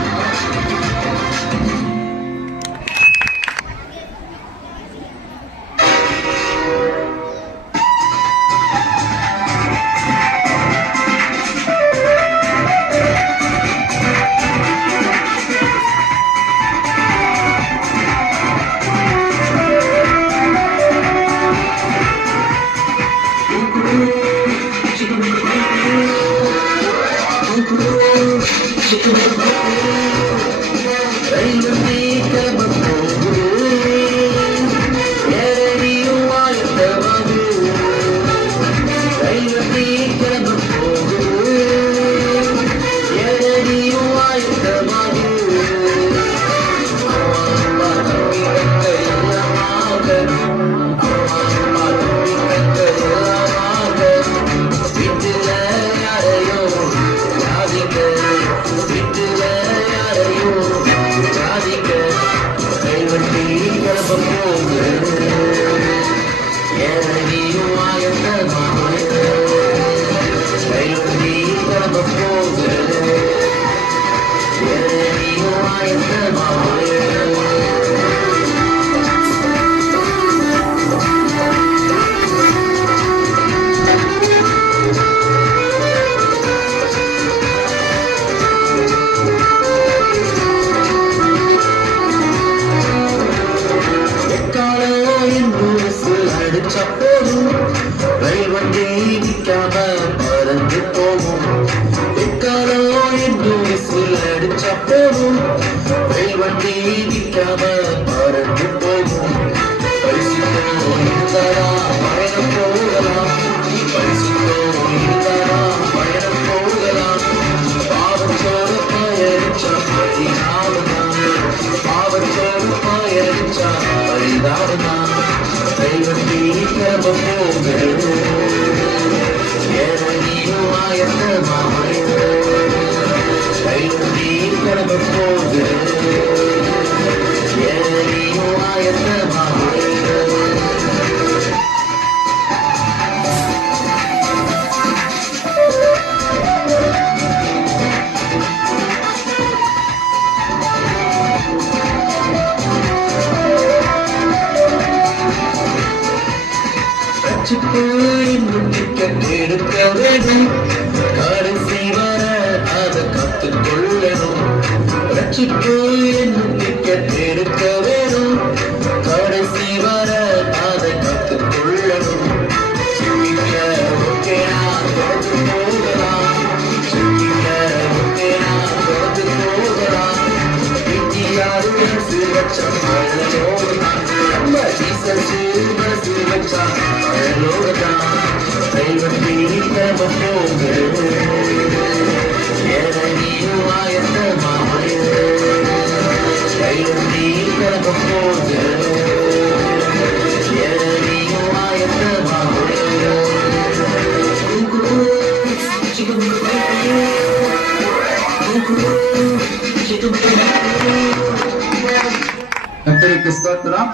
கர்த்தருக்கு ஸ்தோத்திரம்.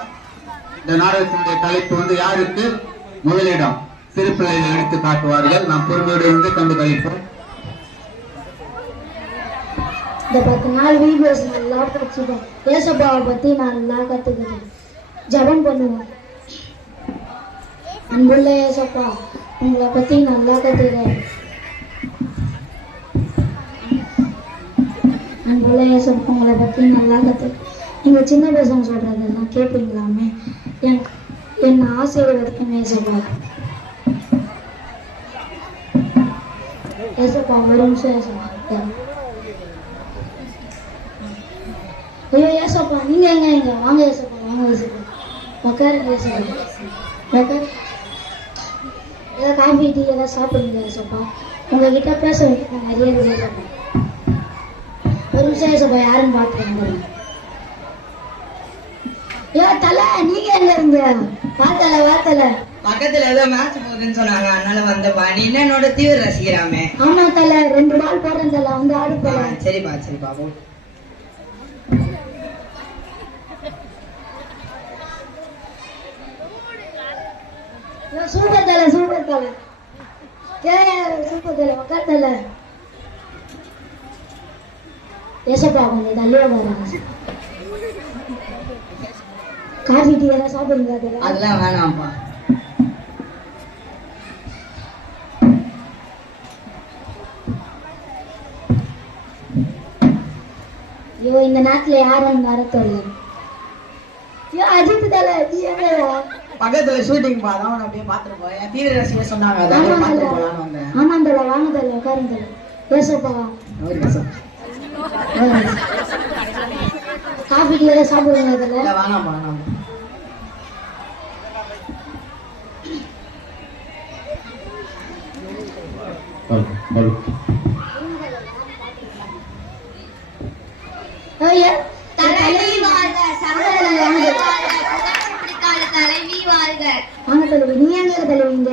இந்த நாடகத்தினுடைய தலைப்பு வந்து யாருக்கு முதலிடம் சிறு பிள்ளைகள் எடுத்து காட்டுவார்கள். நாம் பொறுமையோடு இருந்து கண்டு கழிப்போம். இந்த 10 நாள் வீடியோஸ் நல்லா படிச்சுட்டேன். ஏசப்பாவை பத்தி நல்லா கத்துக்கிட்டேன். ஜெபம் பண்ணுவோம். அன்புள்ள ஏசப்பா, உங்களை பத்தி நல்லா கத்துக்கிறேன். அன்புள்ள ஏசப்பா, உங்களை பத்தி நல்லா கத்துக்கிறேன். நீங்க சின்ன பசங்க சொல்றதெல்லாம் கேட்பீங்களாமே. என்ன ஆசீர்வதிக்கும் ஏசப்பா. ஏசப்பா ஒரு நிமிஷம் ஏசப்பா. ஐயோ ஏசப்பா, நீங்க எங்க வாங்க ஏசப்பா, வாங்க ஏசப்பா, உட்காருங்க ஏசப்பா, உட்காரு. ஏதாவது காஃபி டீ ஏதாவது சாப்பிடுங்க ஏசப்பா. உங்ககிட்ட பேச வைக்க நிறைய இருக்கு ஏசப்பா. ஒரு நிமிஷம் ஏசப்பா, யாருன்னு பார்த்துருங்க. ஏ தலை, நீங்க எங்க இருந்த? வாத்தல பக்கத்துல ஏதோ மேட்ச் போகுதுன்னு சொன்னாங்க, அதனால வந்தப்பா. நீ என்ன என்னோட தீவிர ரசிக்கிறாமே. ஆமா தலை, 2 பால் போடுறேன் தலை, வந்து ஆடு போல. சரிப்பா போ. சூப்பர் தலை சூப்பர் தலை சூப்பர் தலை உட்கார் தலை ஏசப்பா கொஞ்சம் தள்ளியே வராங்க காஃபி டீ எல்லாம் சாப்பிடுங்க அதெல்லாம் வேணாம்ப்பா. ஐயோ இந்த நாட்டுல யாரும் நடத்தல ஐயோ அஜித் தலை பக்கத்துல ஷூட்டிங் அதான் அப்படியே பாத்துட்டு போய் தீவிர ரசிகர் சொன்னாங்க அதான் பாத்துட்டு போலான்னு வந்தேன். ஆமாம் தலை வாங்க தலை உட்காருங்க தலை ஏசப்பா காஃபி டீ எல்லாம் சாப்பிடுங்க தலை வேணாம்ப்பா வேணாம். தலைவி வாழ்க தலைவி வாழ்க. வாங்க தலைவி நீ எங்க தலைவிங்க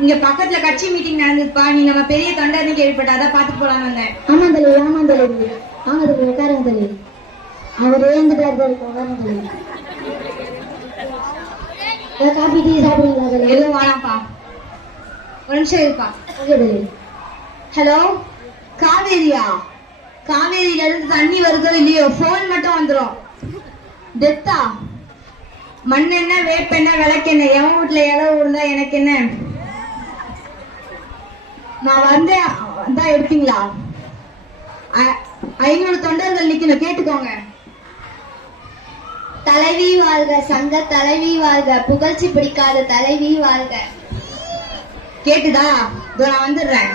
இங்க பக்கத்துல கட்சி மீட்டிங் நடந்ததுப்பா. நீ நம்ம பெரிய தொண்டர்னு கேள்விப்பட்ட அதான் பாத்துட்டு போலான்னு வந்தேன். ஆமாம் தலைவி வாங்க தலைவி உட்காருங்க தலைவி அவரே இருந்துட்டாரு தலைவி உட்காருங்க தலைவி காஃபி டீ சாப்பிடுங்களா தலைவி எதுவும் வேணாம்ப்பா. ஒரு நிமிஷம் இருப்பா. ஓகே தலைவி ஹலோ காவேரியா? காவேரியில இருந்து தண்ணி வருதோ இல்லையோ போன் மட்டும் வந்துடும். டெத்தா மண்ணெண்ண வேப்பெண்ண விளக்கெண்ண எவன் வீட்டுல இளவு இருந்தா எனக்கு என்ன? நான் வந்தா எடுப்பீங்களா? 500 தொண்டர்கள் நிக்கணும் கேட்டுக்கோங்க. தலைவி வாழ்க சங்க தலைவி வாழ்க புகழ்ச்சி பிடிக்காத தலைவி வாழ்க. கேட்டுதா? இதோ நான் வந்துடுறேன்.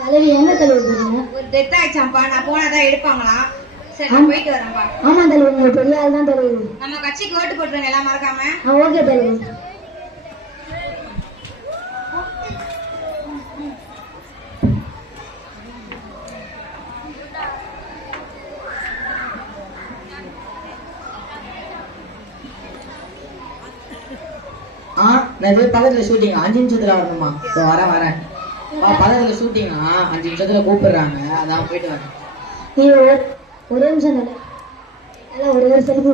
தலைவி எங்க தலைவி போறீங்க? ஒரு டெத் ஆயிடுச்சாப்பா. நான் போனாதான் எடுப்பாங்களா? சரி நான் போயிட்டு வரேன்ப்பா. ஆமா தலைவி உங்க பெரிய ஆள் தான் தலைவி. நம்ம கட்சிக்கு ஓட்டு போட்டுருங்க எல்லாம் மறக்காம. ஓகே தலைவி. நான் பக்கத்துல ஷூட்டிங் 5 நிமிஷத்துல வரணுமா? வரேன் பக்கத்துல ஷூட்டிங் 5 நிமிஷத்துல கூப்பிடுறாங்க அதான் போயிட்டு வரேன். நீ ஒரே நிமிஷம் தலை எல்லாம் ஒரே செல்ஃபி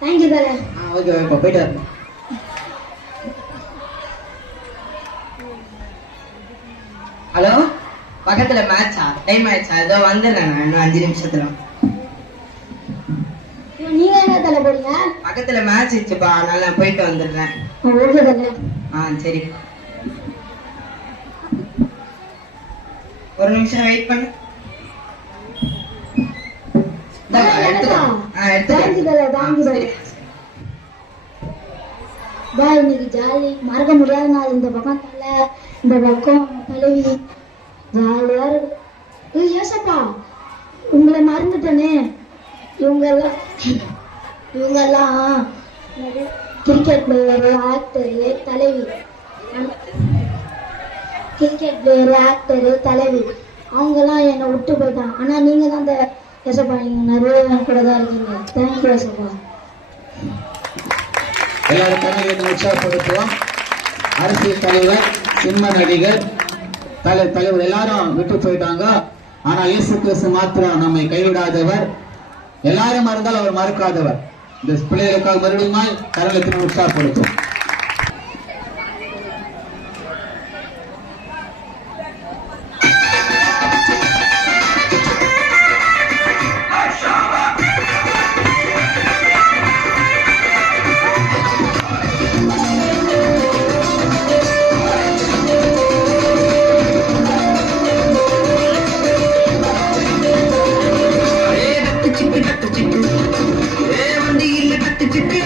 தேங்க்யூ தலை. ஓகே இப்போ போயிட்டு வரேன். ஹலோ பக்கத்துல மேட்சா? டைம் ஆயிடுச்சா? ஏதோ வந்துடுறேன் நான் இன்னும் 5 நிமிஷத்துல. நீங்க எங்க தலை போறீங்க? பக்கத்துல மேட்ச் வச்சுப்பா அதனால நான் போயிட்டு வந்துடுறேன். ஓகே தலை. சரி ஒரு நிமிஷம் வெயிட் பண்ணு. இன்னைக்கு ஜாலி மறக்க முடியாத நாள். இந்த பக்கம் தலை இந்த பக்கம் தலைவி ஜாலியா இருக்கு. ஏசப்பா உங்களை மறந்துட்டனே. இவங்கெல்லாம் கிரிக்கெட் பிளேயரு ஆக்டரு தலைவி. கிரிக்கெட் பிளேயரு ஆக்டரு தலைவி அவங்கெல்லாம் என்னை விட்டு போயிட்டான். ஆனா நீங்க தான் இந்த ஏசப்பா நீங்க நிறைய கூட தான் இருக்கீங்க. தேங்க்யூ ஏசப்பா. எல்லாரும் கண்ணில் உற்சாகப்படுத்துவோம். அரசியல் தலைவர், சினிமா நடிகர், தலைவர் எல்லாரும் விட்டு போயிட்டாங்க. ஆனா இயேசு கிறிஸ்து மாத்திரம் நம்மை கைவிடாதவர். எல்லாரும் மறந்தால் அவர் மறக்காதவர். இந்த பிள்ளைகளுக்காக மறுபடியும் கரலத்தில் உற்சாகப்படுத்தும். வண்டியில் கட்டு சிட்டு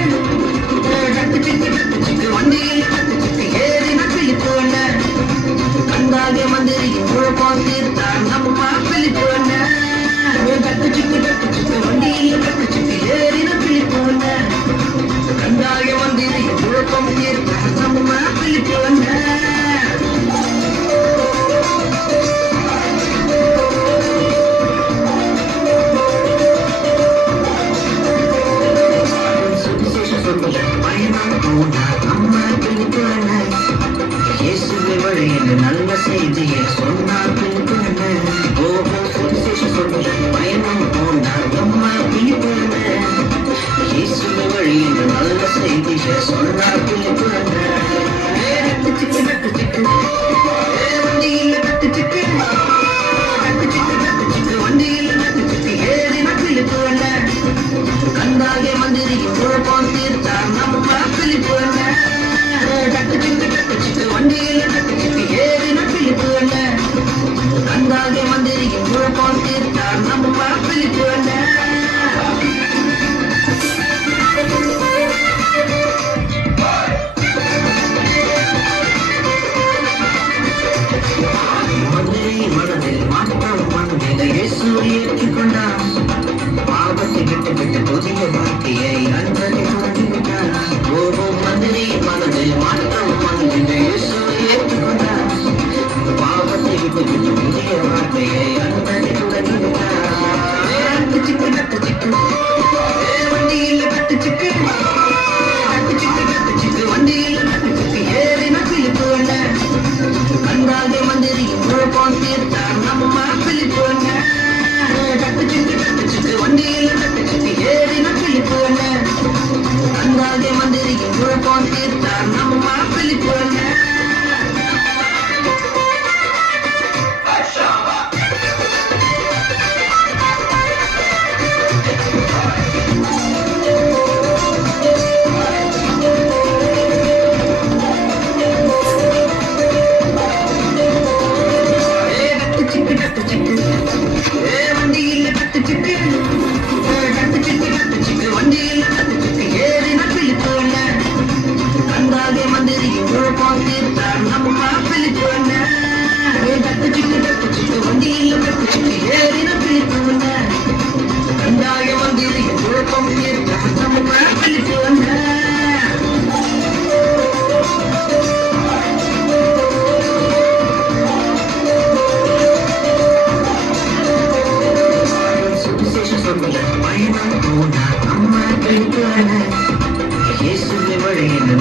கந்தாகே மந்திரிக்கும் குழப்பம் தீர்த்தார் நம்ம பிலிப்பு டக்கு சிக்கு வண்டியில டக்கு சிக்கு ஏறின பிலிப்பு கந்தாகே மந்திரிக்கும் குழப்பம் தீர்த்தார் நம்ம பிலிப்பு மனதில் மாற்றம் மனதில் இயேசு ஏற்றுக்கொண்டார் பாவத்தை விட்டு புதிய வாழ்க்கையை அன்பனை தொடங்கிவிட்டார் ஓடும் மந்திரி மனதில் மாற்றம் மனதில் இயேசு ஏற்றுக்கொண்டார் பாவத்தை விட்டு புதிய வாழ்க்கையை அன்பனை தொடங்கிவிட்டார் வண்டியில் கட்டு சிக்கு வண்டியில் கட்டு சிக்கு ஏறின பிலிப்பு கந்தாகே மந்திரியும் குழப்பம் தீர்த்தார் நம்ம பிலிப்பு கட்டு சிக்கு வண்டியில கட்டு சிக்கு ஏறின பிலிப்பு கந்தாகே மந்திரியும் குழப்பம் தீர்த்தார் நம்ம பிலிப்பு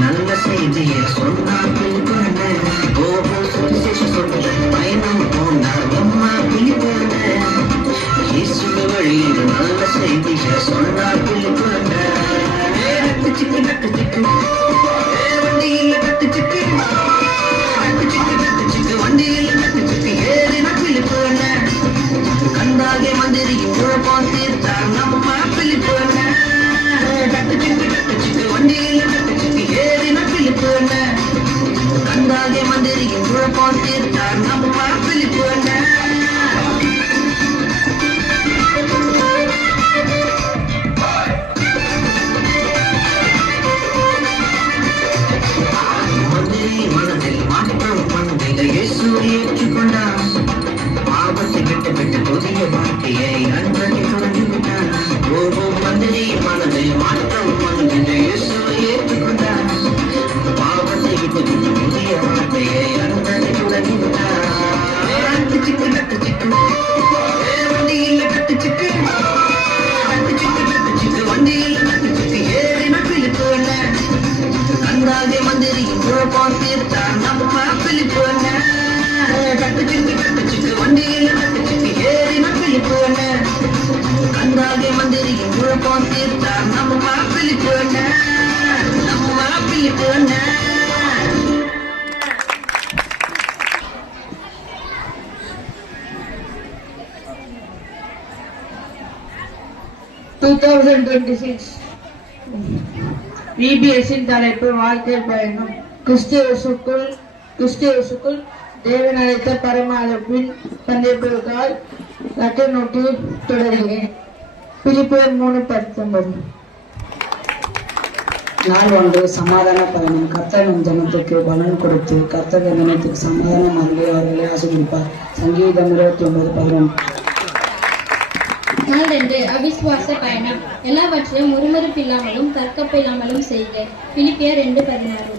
நல்ல செய்தியை சொன்னார் ஓஹோ சுவிசேஷ சொல்ல பயணம் போனார் அம்மா பிலிப்பான இயேசுவின் வழியில் நல்ல செய்தியை சொன்னார் பிலிப்பான சிக்கு வண்டியில் கட்டு சிக்கு வண்டியில் கட்டு சிக்கு ஏறின பிலிப்பான கந்தாகே மந்திரியும் குழப்பம் தீர்த்தார் நம்ம பிலிப்பான கட்டு சிக்கு வண்டியில் கட்டு சிக்கு ஏறின பிலிப்பு கந்தாகே மந்திரியும் குழப்பம் தீர்த்தார் நம்ம பிலிப்பு மந்திரி மனதில் மாற்றம் மனதில் இயேசு ஏற்றுக்கொண்டார் பாவத்தை விட்டு புதிய வாழ்க்கையை அன்பனை தொடங்கிவிட்டார் ஓஹோ மந்திரி மனதில் மாற்றம் மனதில் இயேசு ஏற்றுக்கொண்டார் பாவத்தை விட்டு புதிய வாழ்க்கையை அன்பனை தொடங்கிவிட்டார் சிக்கு வண்டியில் கட்டு சிக்கு வண்டியில் கட்டு சிக்கு ஏறின பிலிப்பு கந்தாகே மந்திரியும் குழப்பம் தீர்த்தார் நம்ம பிலிப்பு கட்டு சிக்கு வண்டியில் கட்டு சிக்கு ஏறின பிலிப்பு கந்தாகே மந்திரியும் குழப்பம் தீர்த்தார் நம்ம பிலிப்பு நம்ம பிலிப்பு 2026 VBSின் தலைப்பு வாழ்க்கை பயணம். கிறிஸ்துவுக்குள் தேவன் அழைத்த பரம அழைப்பின் சந்திப்புக்காய் லட்டை நோக்கி தொடர்கிறேன். பிலிப்பியர் 3:19. நாள் ஒன்று சமாதான பயணம். கர்த்தர் நம் ஜனத்துக்கு பலன் கொடுத்து கர்த்தர் ஜனத்துக்கு சமாதானம் அருளி அவர்களை ஆசீர்வதிப்பார். சங்கீதம் 29:11. நாள் 2 அவிசுவாச பயணம். எல்லாவற்றையும் முறுமுறுப்பில்லாமலும் தர்க்கப்பில்லாமலும் செய்க. பிலிப்பியர் 2:16.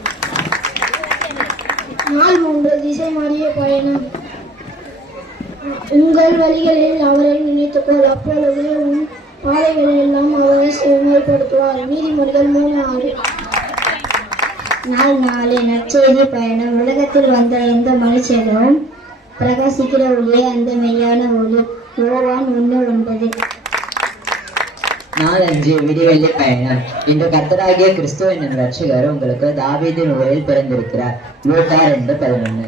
நாள் 3 திசை மாறிய பயணம். உங்கள் வழிகளில் அவரை நினைத்துக்கொள், அப்பொழுது உன் பாதைகளை எல்லாம் அவரை செம்மைப்படுத்துவார். நீதிமொழிகள் 3:6. நாள் 4 நற்செய்தி பயணம். உலகத்தில் வந்த எந்த மனுஷனும் பிரகாசிக்கிற ஒளியே அந்த மெய்யான ஒளி. யோவான் 1:9. நாள் 5 விடிவெள்ளி பயணம். இன்று கர்த்தராகிய கிறிஸ்து என்னும் ரட்சகர் உங்களுக்கு தாவீதின் ஊரில் பிறந்திருக்கிறார். லூக்கா 2:11.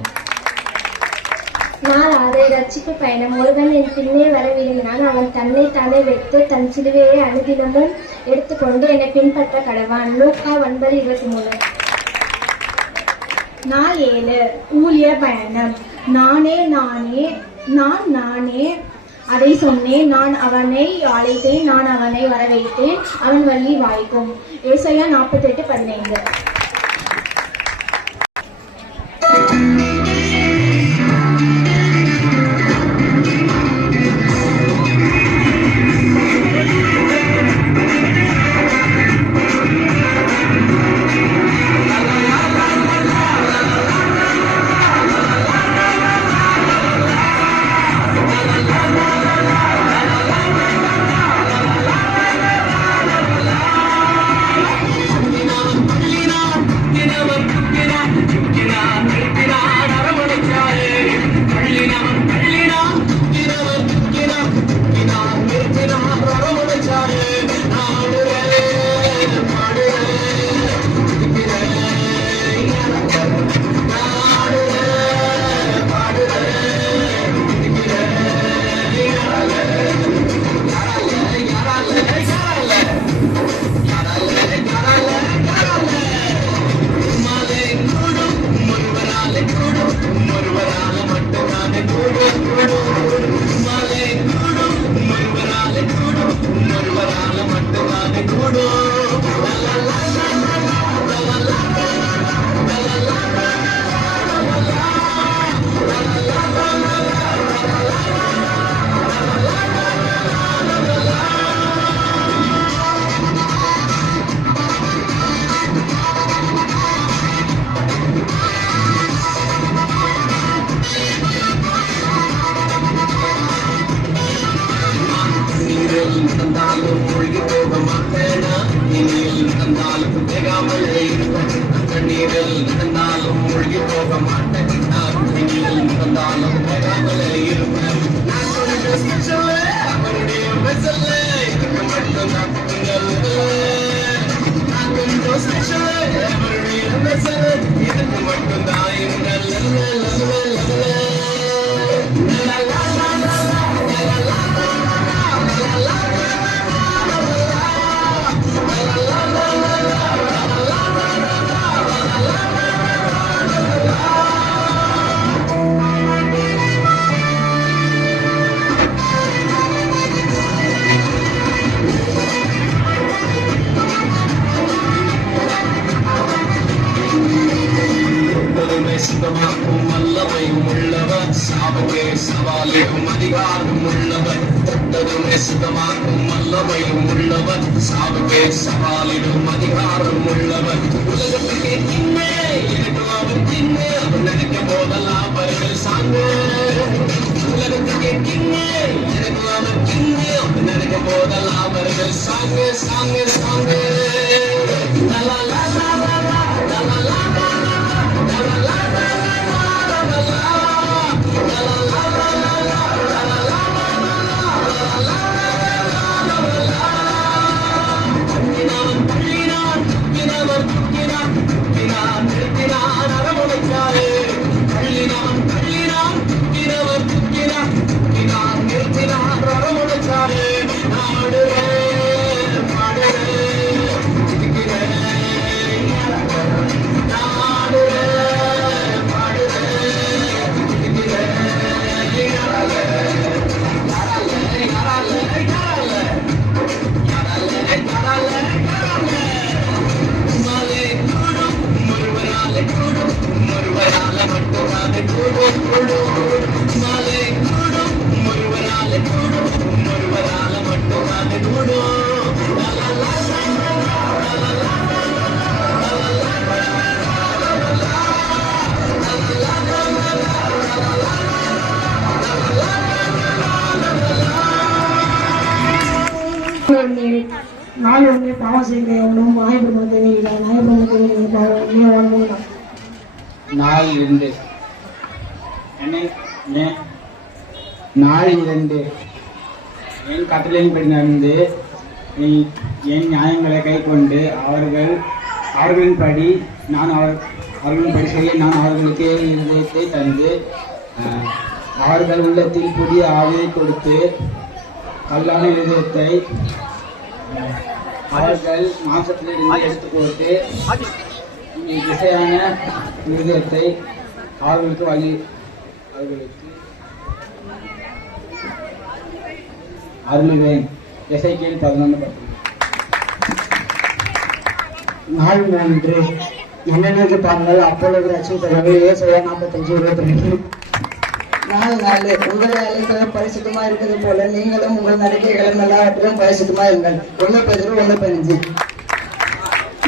நாள் 6 ரட்சிப்பு பயணம். ஒருவன் என் பின்னே வர விரும்பினால் அவன் தன்னை தானே வைத்து தன் சிலுவையை அனுதினமும் எடுத்துக்கொண்டு என்னை பின்பற்ற கடவான். லூக்கா 9:23. நாள் 7 ஊழிய பயணம். நானே அதை சொன்னேன், நான் அவனை அழைத்தேன், நான் அவனை வரவைத்தேன், அவன் வழி வாய்க்கும். ஏசாயா 48:15. நாள் ஒன்றே பாவம் செய்கிற எவனும் வாய்ப்பு தேவையில்லை. வாய்ப்பு தேவையில்லை. நாள் 2 நாள் 2 என் கட்டளையின்படி நடந்து என் நியாயங்களை கை கொண்டு அவர்களின்படி செய்ய நான் அவர்களுக்கு இருதயத்தை தந்து அவர்கள் உள்ளத்தில் புதிய ஆவியை கொடுத்து கல்லான இருதயத்தை அவர்கள் மாம்சத்திலிருந்து எடுத்து போட்டு திசையான மிருகத்தை அவர்களுக்கு அருளுவேன். எசேக்கியேல் 11:10. நாள் 3 என்னென்னக்கு பாருங்கள். அப்பொழுது ரட்சிப்பவர்கள் ஏசாயா 45:22. நாள் 4 உங்களுடைய அழைத்தவர் பரிசுத்தமா இருக்கிறது போல நீங்களும் உங்கள் நடக்கைகளும் எல்லாவற்றிலும் பரிசுத்தமா இருங்கள். 1 பேதுரு 1:15.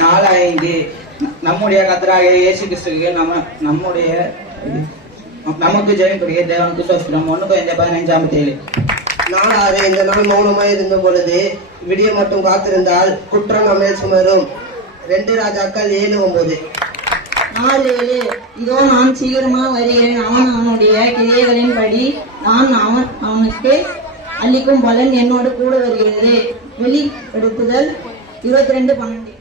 நாள் 5 நம்முடைய கர்த்தராகிய இயேசு கிறிஸ்துவுக்கு நமக்கு ஜெயக்கூடிய தேவனுக்கு சோஸ்திரம். 1:15. நாள் 6 இந்த நாள் மௌனமாய் இருந்த பொழுது விடிய மட்டும் காத்திருந்தால் குற்றம் நம்மை சுமரும். 2 ராஜாக்கள் 7:9. நாள் 7 இதோ நான் சீக்கிரமாக வருகிறேன். அவன் அவனுடைய கிரியைகளின்படி நான் அவனுக்கு அளிக்கும் பலன் என்னோடு கூட வருகிறது. வெளிப்படுத்துதல் 22:12.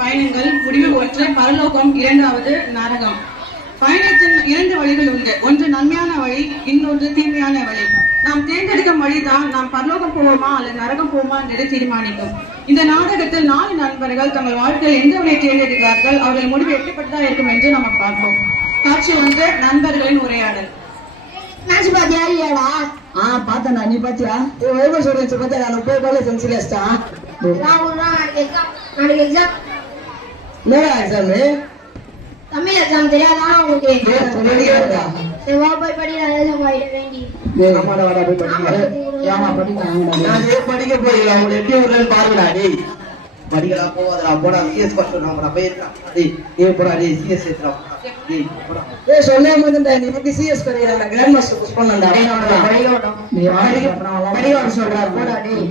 பயணங்கள் முடிவு ஒன்று பரலோகம், 2வது நரகம். பயணத்தின் 2 வழிகள் உண்டு. ஒன்று நன்மையான வழி, இன்னொன்று தீமையான வழி. நாம் தேர்ந்தெடுக்கும் வழிதான் நாம் பரலோகம் போவோமா அல்லது நரகம் போவோமா என்பதை தீர்மானிக்கும். இந்த நாடகத்தில் 4 நண்பர்கள் தங்கள் வாழ்க்கையில் எந்த வழியை தேர்ந்தெடுக்கிறார்கள், அவர்கள் முடிவு எப்படிப்பட்டதா இருக்கும் என்று நம்ம பார்ப்போம். காட்சி 1 நண்பர்களின் உரையாடல். மேட்ச் பாத்தியா இல்லையாடா? பார்த்தா நீ பாத்தியா? பாத்தியா நான் போய் பால சென்சிலஸ்டா நாளைக்கு எக்ஸாம் என்னடா எக்ஸாம்? தமிழ் எக்ஸாம் தெரியாதா உங்களுக்கு? சரி வா போய் படி, நான் எக்ஸாம் ஆயிட வேண்டி. படிக்க போறீங்களா? அவங்க எப்படி வருதுன்னு பாருங்கடா. டேய் படிக்கலாம் போவாதடா, போடா சிஎஸ் பண்றோம் போடா டேய் சிஎஸ் ஏத்துறா டேய் போடா. ஏய் சொன்னே முதல்ல நீ பத்தி சிஎஸ் கரியறல கிராண்ட் மாஸ்டர் புஷ் பண்ணடா. நீ படிக்க சொல்றாரு போடா டேய்.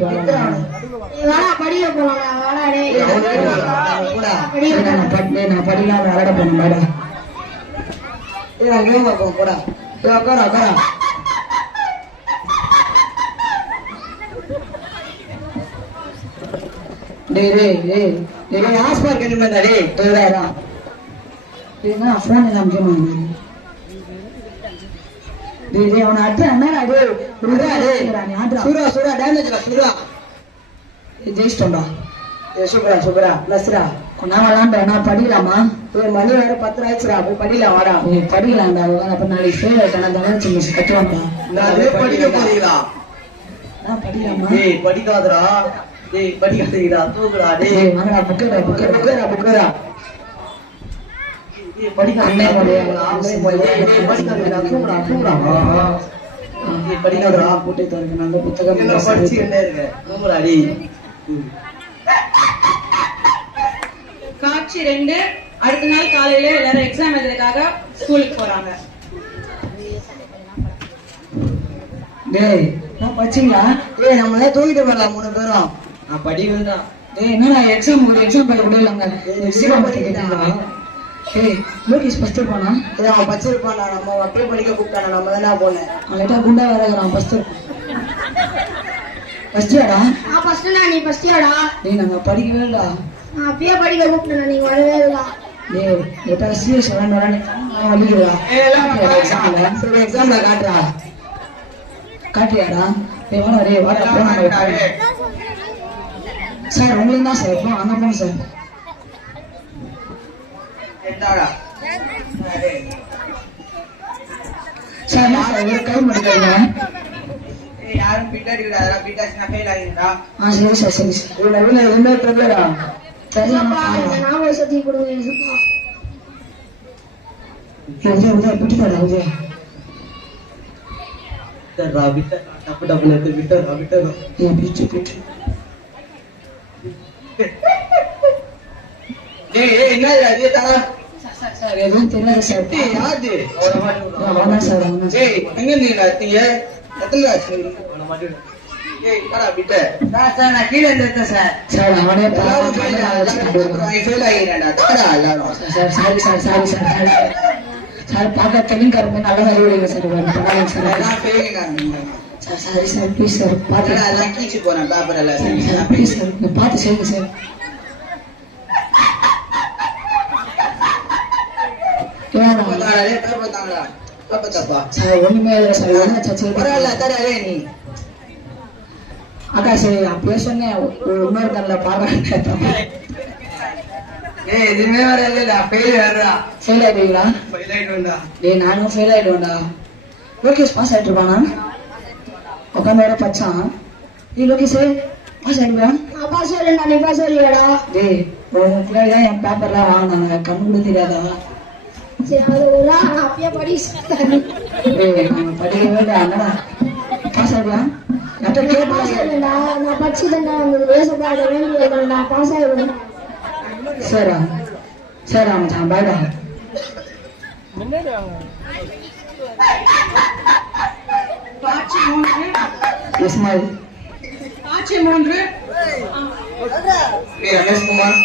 வாடா படிக்க போலாம், வாடா டேய். போடா நான் படிக்காம அரட போறேன் வாடா. ஏய் நான் கேம் பார்ப்போம் போடா. ஏய் உட்கார. டேய் ஹாஸ்பார் கெனிமேடா டேய் தோடா. டேய் நான் ஃபோன் எல்லாம் கேமன். டேய் அவன அட்ரா என்னடா டேய்? புரியுதா டேய்? நீ ஆட்ரா. சூரா டேமேஜ்டா சூரா. ஜெயிஸ்டோடா. ஏய் சூப்பரா நஸ்ரா. நான் விளையாண்டா நான் படிக்கலாமா? ஏய் மணி வேற 10 ஆயிடுச்சுடா. போய் படிக்கலாம் வாடா. நீ படிக்கலாம்டா. அப்ப நாளைக்கு ஃபெயில் ஆயிட்டா தங்கச்சி மிஸ் கட்டுவாங்கடா. நான் படிக்க போறீங்களா? நான் படிக்கலாமா? டேய் படிக்காதடா. டேய் படிக்காதீங்கடா தூக்குடா டேய். டேய் வாங்கடா புக்கரா. டேய் படிக்காதீங்கடா. டேய் படிக்காதீங்கடா தூக்குடா. டேய் படிக்காதடா. கூட்டி தரங்க நல்ல புத்தகம் என்ன படிச்சு என்ன இருக்கு? தூக்குடா டேய். காட்சி 2 அடுத்த நாள் காலையில எல்லாரும் எக்ஸாம் எழுதுறதுக்காக ஸ்கூலுக்கு போறாங்க. டேய் நான் படிச்சீங்களா? டேய் நம்மளே தூக்கிட்டு வரலாம் 3 பேரும். நான் படிக்கலடா. டேய் என்னடா எக்ஸாம் பண்ண விடலங்க. எக்ஸாம் பண்ணிட்டீங்களா? டேய் லோகேஷ் ஃபர்ஸ்ட் போனா? டேய் அவன் படிச்சிருப்பான்டா. நம்ம அப்படியே படிக்க கூப்பிட்டானே, நம்ம தான போனேன். அவன் லைட்டா குண்டா வரறான் ஃபர்ஸ்ட்டா? நான் ஃபர்ஸ்ட். நீ ஃபர்ஸ்டியாடா? டேய் நாங்க படிக்கவே இல்லடா. நான் அப்பயே படிக்க கூப்பிட்டேன், நீங்க வரவே இல்ல. டேய் லைட்டா சீரியஸ் வரணும். நான் வலிக்குறா. ஏய் எல்லாம் எக்ஸாம்ல. சரி எக்ஸாம்ல காட்டியாடா? டேய் வாடா போனா. சார் உங்களுக்கு தான் சார் இப்போ அங்க போங்க சார். என்னடா? சார் நான் சார் ஒரு கை முடிக்கிறீங்க. ஏய் யாரும் பின்னாடி விடாதடா. பிட்டாஸ்னா ஃபெயில் ஆகிடுடா. சரி சார். ஒரு நடுவுல என்ன தெரியலடா. சரி நான் ஒரு சத்தி கொடுங்க ஏசப்பா. உதய பிடிக்காதா உதய? விட்டா டப்பு விட்டா. ஏன் பிடிச்சு டேய் என்னடா இது தர? சார் எதுவும் தெரியாது சார். டேய் யாரு? அவனா சார் அவனா. டேய் எங்க நீங்க நீங்க எத்தனை ஆச்சு? அவன மாட்டி. டேய் வாடா விட்ட. சார் நான் கீழ இருந்தேன் சார். சார் அவனே எல்லாரும் ஃபெயில் ஆகிறாடா. தாடா எல்லாரும். Sir sorry sir. சார் பார்க்க தெலுங்காரங்க நல்லா அறிவுரைங்க சார். பரவாயில்ல சார். எல்லாம் ஃபெயிலிங் ஆகுங்க. Sir sorry sir please sir பார்த்து எல்லாம் கீச்சு போறேன் பேப்பர் எல்லாம். சார் ப்ளீஸ் சார் பார்த்து செய்யுங்க சார். தப்பா சார் ஒண்ணுமே இல்லை சார். என்ன சர்ச்சை பரவாயில்ல தர நீ அக்கா சரி அப்பயே சொன்னேன் இன்னொரு கண்ணில் பாடுறாங்க. எதுவுமே வராது ஃபெயில் ஆடுறா. ஃபெயில் ஆயிடுவீங்களா? ஃபெயில் ஆயிடுவேன்டா. நானும் ஃபெயில் ஆயிடுவேன்டா. லோகேஷ் பாஸ் ஆயிட்டு இருப்பானா? உட்காந்து வேற பச்சான். லோகேஷ் பாஸ் ஆயிடுவா? பாஸ் ஆயிடுடா. நீ பாஸ் ஆயிடுவாடா? பின்னாடிதான் என் பேப்பர்லாம் வாங்கினாங்க, கண்ணு கூட தெரியாதா? சரி அது ஒரு அப்பயே படி. நாங்க படிக்கவே இல்லை. அண்ணா பாஸ் ஆயிடுவா? நான் படிச்சுட்டேன்டா. ஏசப்பாட வேண்டிய நான் பாஸ் ஆயிடுவேன். சரிடா சரிடா மச்சான் பாய்டா. காட்சி 3. இஸ்மாயில். காட்சி 3. ரமேஷ்குமார்.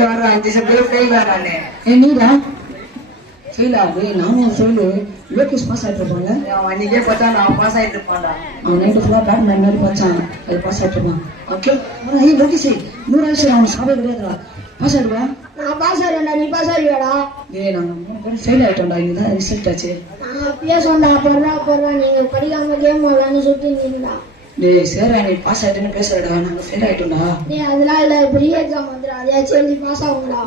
வர 5 பேர் ஃபெயில் ஆறானே. நீடா ஃபெயில் ஆகுது. நானும் ஃபெயிலு. லோகேஷ் பாஸ் ஆயிட்டு இருப்பாங்க. அவன் அன்னைக்கே பார்த்தா நான் பாஸ் ஆயிட்டு இருப்பான்டா. அவன் நைட்டு ஃபுல்லாக பேட்மேன் மாதிரி பார்த்தான், அது பாஸ் ஆயிட்டு இருப்பான். ஓகே லோகேஷ் 100 ஆயிடுச்சு. அவன் சாப்பிட கிடையாதுடா. பாஸ் ஆயிடுவா? நான் பாஸ் ஆயிடுவேன்டா. நீ பாஸ் ஆயிடுவாடா? நாங்கள் 3 பேரும் ஃபெயில் ஆயிட்டோம்டா. இதுதான் ரிசல்ட் ஆச்சு. நான் அப்பயே சொன்னா போடுறா நீங்க படிக்காம கேம் விளான்னு சுத்திருந்தீங்களா? சரி நீ பாஸ் ஆயிட்டுன்னு பேசுறடா. நாங்கள் ஃபெயில் ஆயிட்டோம்டா. அதெல்லாம் இல்ல. பெரிய எக்ஸாம் வந்துடும். அதையாச்சும் எழுதி பாஸ் ஆகுங்களா?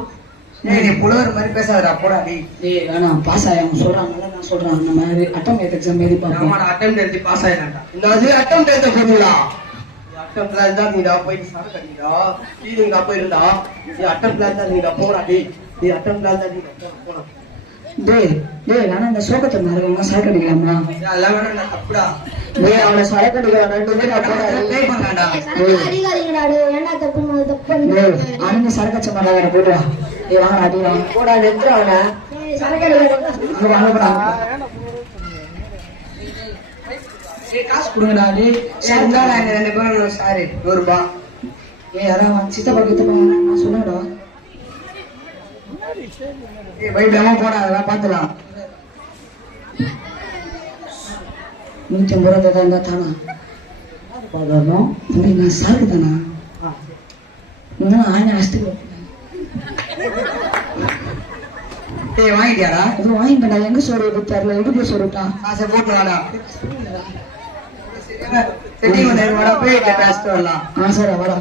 நீ புலவர் மாதிரி பேசாதடா போடா. வேணாம் பாஸ் ஆகும் சொல்றாங்கல்ல. நான் சொல்றேன் நம்ம அட்டம் எக்ஸாம் எழுதி பார்ப்போம். அட்டம் எழுதி பாஸ் ஆயிடாண்டா. இந்த அது அட்டம் எழுத போறீங்களா? அட்டம் பிளான் தான் நீடா போயிட்டு சார் கட்டிடா. நீங்க போயிருந்தா நீ அட்டம் பிளான் தான் நீங்க போடா. நீ அட்டம் பிளான் தான் நீங்க போடா. வேணா இந்த சோகத்தை மறக்காம சரக்கு அடிக்கலாமா? அதெல்லாம் வேணா தப்புடா. அவனை சரக்கு அடிக்கலாம் 2 பேர் பண்ணாண்டா. அடிக்காதீங்கடா. ஏன்னா தப்பு தப்பு. அவனுங்க சரக்கச்ச மாதிரி போயிடுவா. வாங்க அடி வாங்க போடா. எடுத்து அவனை சரக்கு அடிக்கணும். வாங்கப்படா. காசு கொடுங்கடா. இருந்தா 2 பேரும் சாரி 100 ரூபாய். அதான் சித்தப்பா கித்தப்பா நான் சொன்னடா. பயப்படாம போடா. அதெல்லாம் பாத்துலாம். 150 ரூபா தானா தானா வரணும். நான் சாருக்கு தானா இன்னும் ஆயிரம் அஷ்டு வாங்கிட்டியாடா? இது வாங்கிட்டா. எங்க சோறு தெரியல. இடுப்பு சோறுட்டான். காசை போட்டு வாடா. செட்டிங் வாடா. போய் பேசிட்டு வரலாம். சரி வாடா.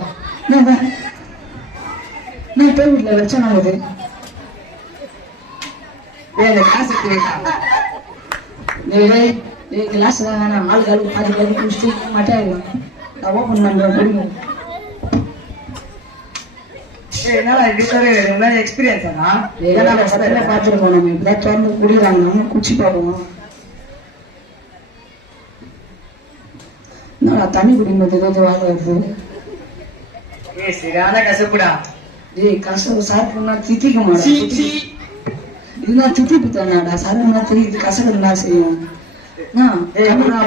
நான் போய் வீட்டுல வச்சேன். நான் இது காசு கிளாஸ் வேணாம். ஆளுக்கு பாதி குடிச்சிட்டு மாட்டேன். நான் ஓப்பன் பண்றேன். குடிங்க. எக்ஸ்பீரியன்ஸ் பாத்துருக்கோம். நம்ம இப்பதான் திறந்து குடிக்கிறாங்க. நம்ம குச்சி பார்க்கணும். நான் தண்ணி குடிக்கும்போது ஏதாவது வாங்க வருது. சரியான கசப்புடா. கசப்பு சாப்பிடணும்னா தித்திக்க மாட்டேன். இதுதான் தித்திப்பு தானாடா. சாப்பிடணும்னா தெரியுது. கசக்குதுன்னா செய்யும்.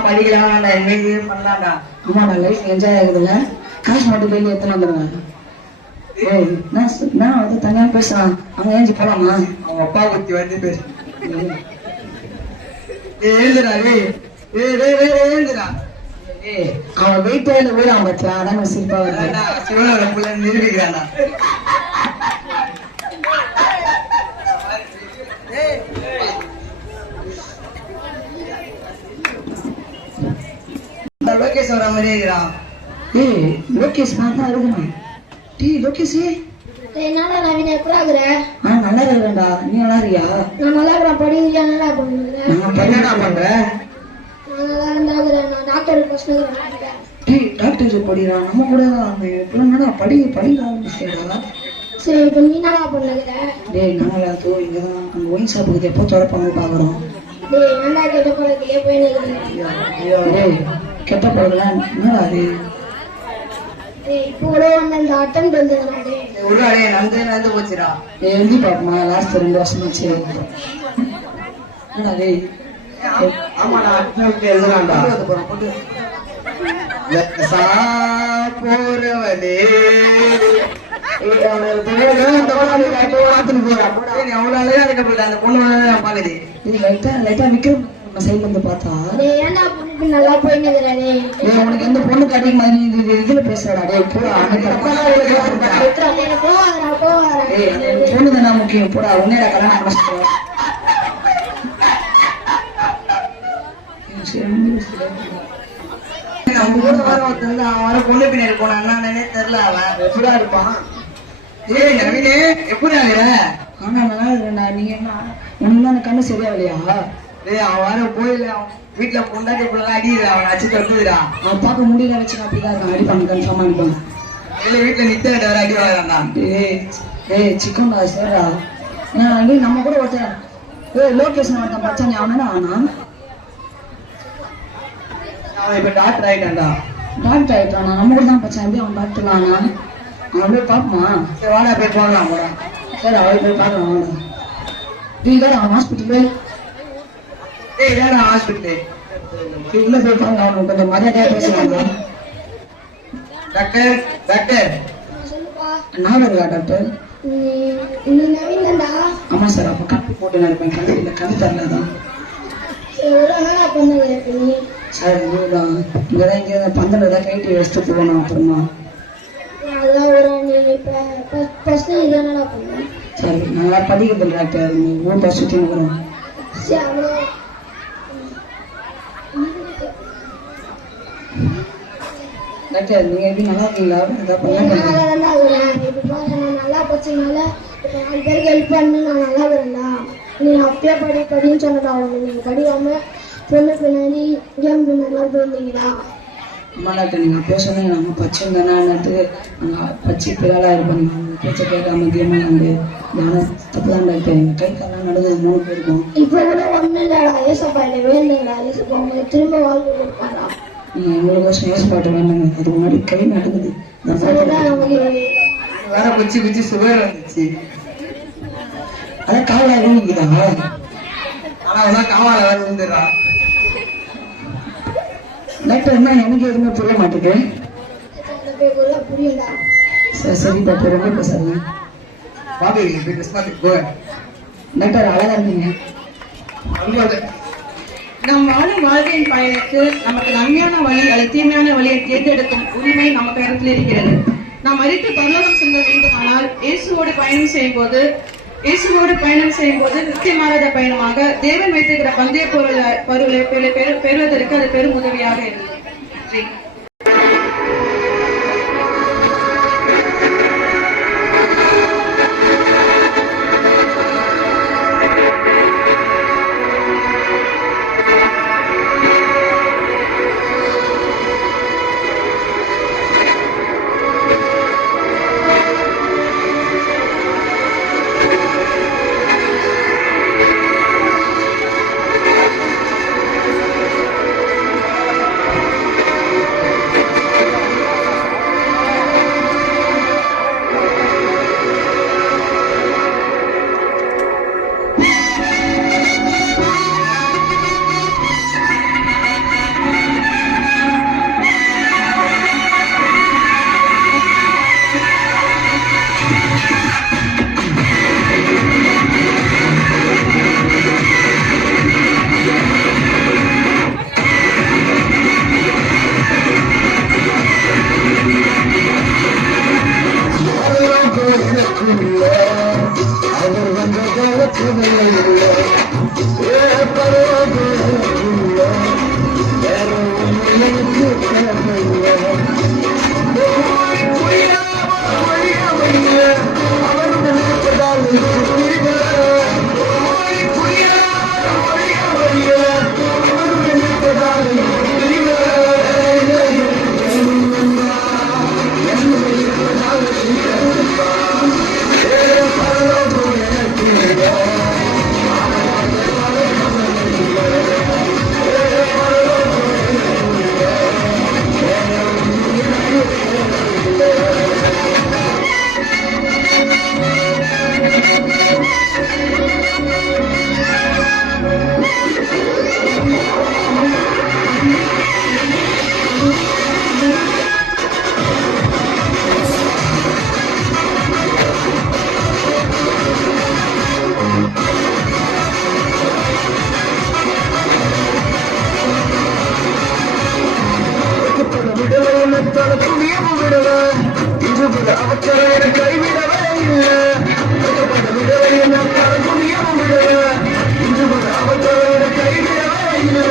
படிக்கலாம் பண்ணலாம்டா. ஆமாடா லைஃப் என்ஜாய் ஆகுதுல்ல. காசு மட்டும் கையில எத்தனை வந்துடுவேன். நான் வந்து தனியா பேசுறேன். அங்க ஏஞ்சி போலாமா? அவங்க அப்பா பத்தி வந்து பேசு. எழுதுடா. எழுதுடா. அவன் வெயிட்டாயில போயிடாம பத்தியா. அதான் சிரிப்பா வருது. சிவனோட புள்ள நிரூபிக்கிறானா? லோகேஷ் வர மாதிரி இருக்கிறான். லோகேஷ் பார்த்தா இருக்கணும். லோகேஷ் என்னடா நவீன எப்படா இருக்கிற? நல்லா இருக்கேன்டா. நீ நல்லா இருக்கியா? நான் நல்லா இருக்கிறேன். படிக்கிறியா? என்னடா பண்ணுற? என்னடா பண்ற? நான் நல்லா இருந்தாக்கிறேன். நான் டாக்டருக்கு ஃபர்ஸ்ட் டாக்டருக்கு படிக்கிறான். நம்ம கூட என்னடா படிக்க ஆரம்பிச்சேடா. சரி இப்போ நீ என்னடா பண்ணுகிற? நாங்களா இங்கதான் அங்க ஒயின் ஷாப்புக்கு எப்போ திறப்பாங்க பாக்குறோம். என்னடா கெட்ட பழக்கிலே போய் நிற்கிறேன். கெட்ட பழக்கலாம் என்னடா அது? இப்போ கூட வந்து இந்த அட்டம் எழுதுனாடே. ஒரு அடைய நடந்து போச்சுடா. எழுதி பாப்போமா? லாஸ்ட் 2 வருஷம் ஆச்சு. என்னடா டேய்? ஆமாடா அட்டம் எழுதுறான்டா. போறவனே அவ்வளவு அழகா இருக்க அந்த பொண்ணு பாக்குது. லைட்டா விக்ரம் சைட்ல இருந்து பார்த்தா ஏன்டா பொண்ணு நல்லா போய் நிற்கிறானே. உனக்கு எந்த பொண்ணு காட்டிக்க மாதிரி இதுல பேசுறடா. பொண்ணு தானே முக்கியம். போடா உன்னேடா கல்யாணம் கஷ்டம். நம்ம கூட வர ஒருத்தன் அவன் வர பொண்ணு பின்னாடி போனான் என்னன்னே தெரியல அவன் எப்படா இருப்பான். ஏய் நவீனே எப்படி ஆகுற? ஆனா நல்லா இருக்கா. நீங்க என்ன உனக்கு அந்த கண்ணு சரியாகலையா? ஏய் அவன் வர போயில வீட்டுல பொண்டாட்டி பிள்ளைலாம் அடிக்கிறா அவன் அச்சு தட்டுதுடா. அவன் பார்க்க முடியல வச்சு அப்படிதான் இருக்கான். அடிப்பாங்க கன்ஃபார்மா அடிப்பாங்க. இல்லை வீட்டுல நித்த வர அடி வாங்கறான்டா. ஏய் சிக்கன்டா சரிடா. நான் நம்ம கூட ஒருத்தன் லோகேஷன் ஒருத்தன் பச்சானே அவனா ஆனா அவன் இப்ப டாக்டர் ஆயிட்டான்டா. டாக்டர் ஆயிட்டானா? நம்ம கூட தான் பச்சான். எப்படி அவன் டாக்டர் ஆனா? அவன் போய் பாப்போமா? சரி வாடா போய் பார்க்கலாம் போடா. சரி அவன் போய் பார்க்கலாம் வாடா. நீங்க அவன் ஹாஸ்பிட்டலு. ஏய் இதாடா ஹாஸ்பிட்டல். உள்ள போய் பாருங்க. அவனுக்கு கொஞ்சம் மரியாதையா பேசுறாங்க. டாக்டர் டாக்டர் நான் இருக்கா டாக்டர்? ஆமா சார். அப்ப கப்பி போட்டு நான் இருப்பேன். கதை இல்லை கதை தரலதான் சார். இதுதான் இங்கதான் இங்க பந்தல தான் கைட்டி வச்சுட்டு போகணும். அப்புறமா சரி நல்லா படிக்கிறது டாக்டர். நீ ஊட்ட சுத்தி வரும் டாக்டர். நீங்க எப்படி நல்லா இருக்கீங்களா? நல்லா போச்சுனால நாலு பேருக்கு ஹெல்ப் பண்ணு. நான் நல்லா வரேன்டா. நீ அப்பயே படின்னு சொன்னதா. அவங்க நீங்க படிக்காம பொண்ணு பின்னாடி கேம் பின்னாடி போயிருந்தீங்களா? அம்மா டாக்டர் நீங்க அப்பயே சொன்னீங்க நம்ம பச்சை தானே நாங்கள் பச்சை பிள்ளாளா இருப்போம். நீங்க பேச்சை கேட்காம கேம் விளாண்டு நானும் தப்புதான் டாக்டர். எங்க கை காலாம் நடந்தது 3 பேருக்கும். இப்போ கூட ஒண்ணு இல்லடா. ஏசப்பா என்ன வேணுங்களா? ஏசப்பா உங்களுக்கு திரும்ப வாழ்க்கை கொடுப்பாரா? நீங்க எங்களுக்கோசம் ஏசப்பாட்ட வேணுங்க. அதுக்கு முன்னாடி கை நடக்குது. வேற குச்சி குச்சி சுவர் வந்துச்சு. அதான் காவலா இருக்குதா? ஆனா அதான் காவால வேற வந்துடுறா. டாக்டர் என்ன எனக்கு எதுவுமே புரிய மாட்டேங்குது. புரியுதா? சரி டாக்டர் ரொம்ப பேசாதீங்க. பாபி கிறிஸ்மஸுக்கு போ டாக்டர். அழகா இருக்கீங்க. நம் வாழும் வாழ்க்கையின் பயனுக்கு நமக்கு நன்மையான வழி அல்லது தீமையான வழியை தேர்ந்தெடுக்கும் உரிமை நமக்கு இடத்தில் இருக்கிறது. நாம் அறித்து பரலோகம் செல்ல வேண்டுமானால் இயேசுவோடு பயணம் செய்யும் போது நிச்சயமானத பயணமாக தேவன் வைத்திருக்கிற பந்தய பொருளை பெறுவதற்கு அது பெரும் உதவியாக இருந்தது. கைவிடவே இல்லை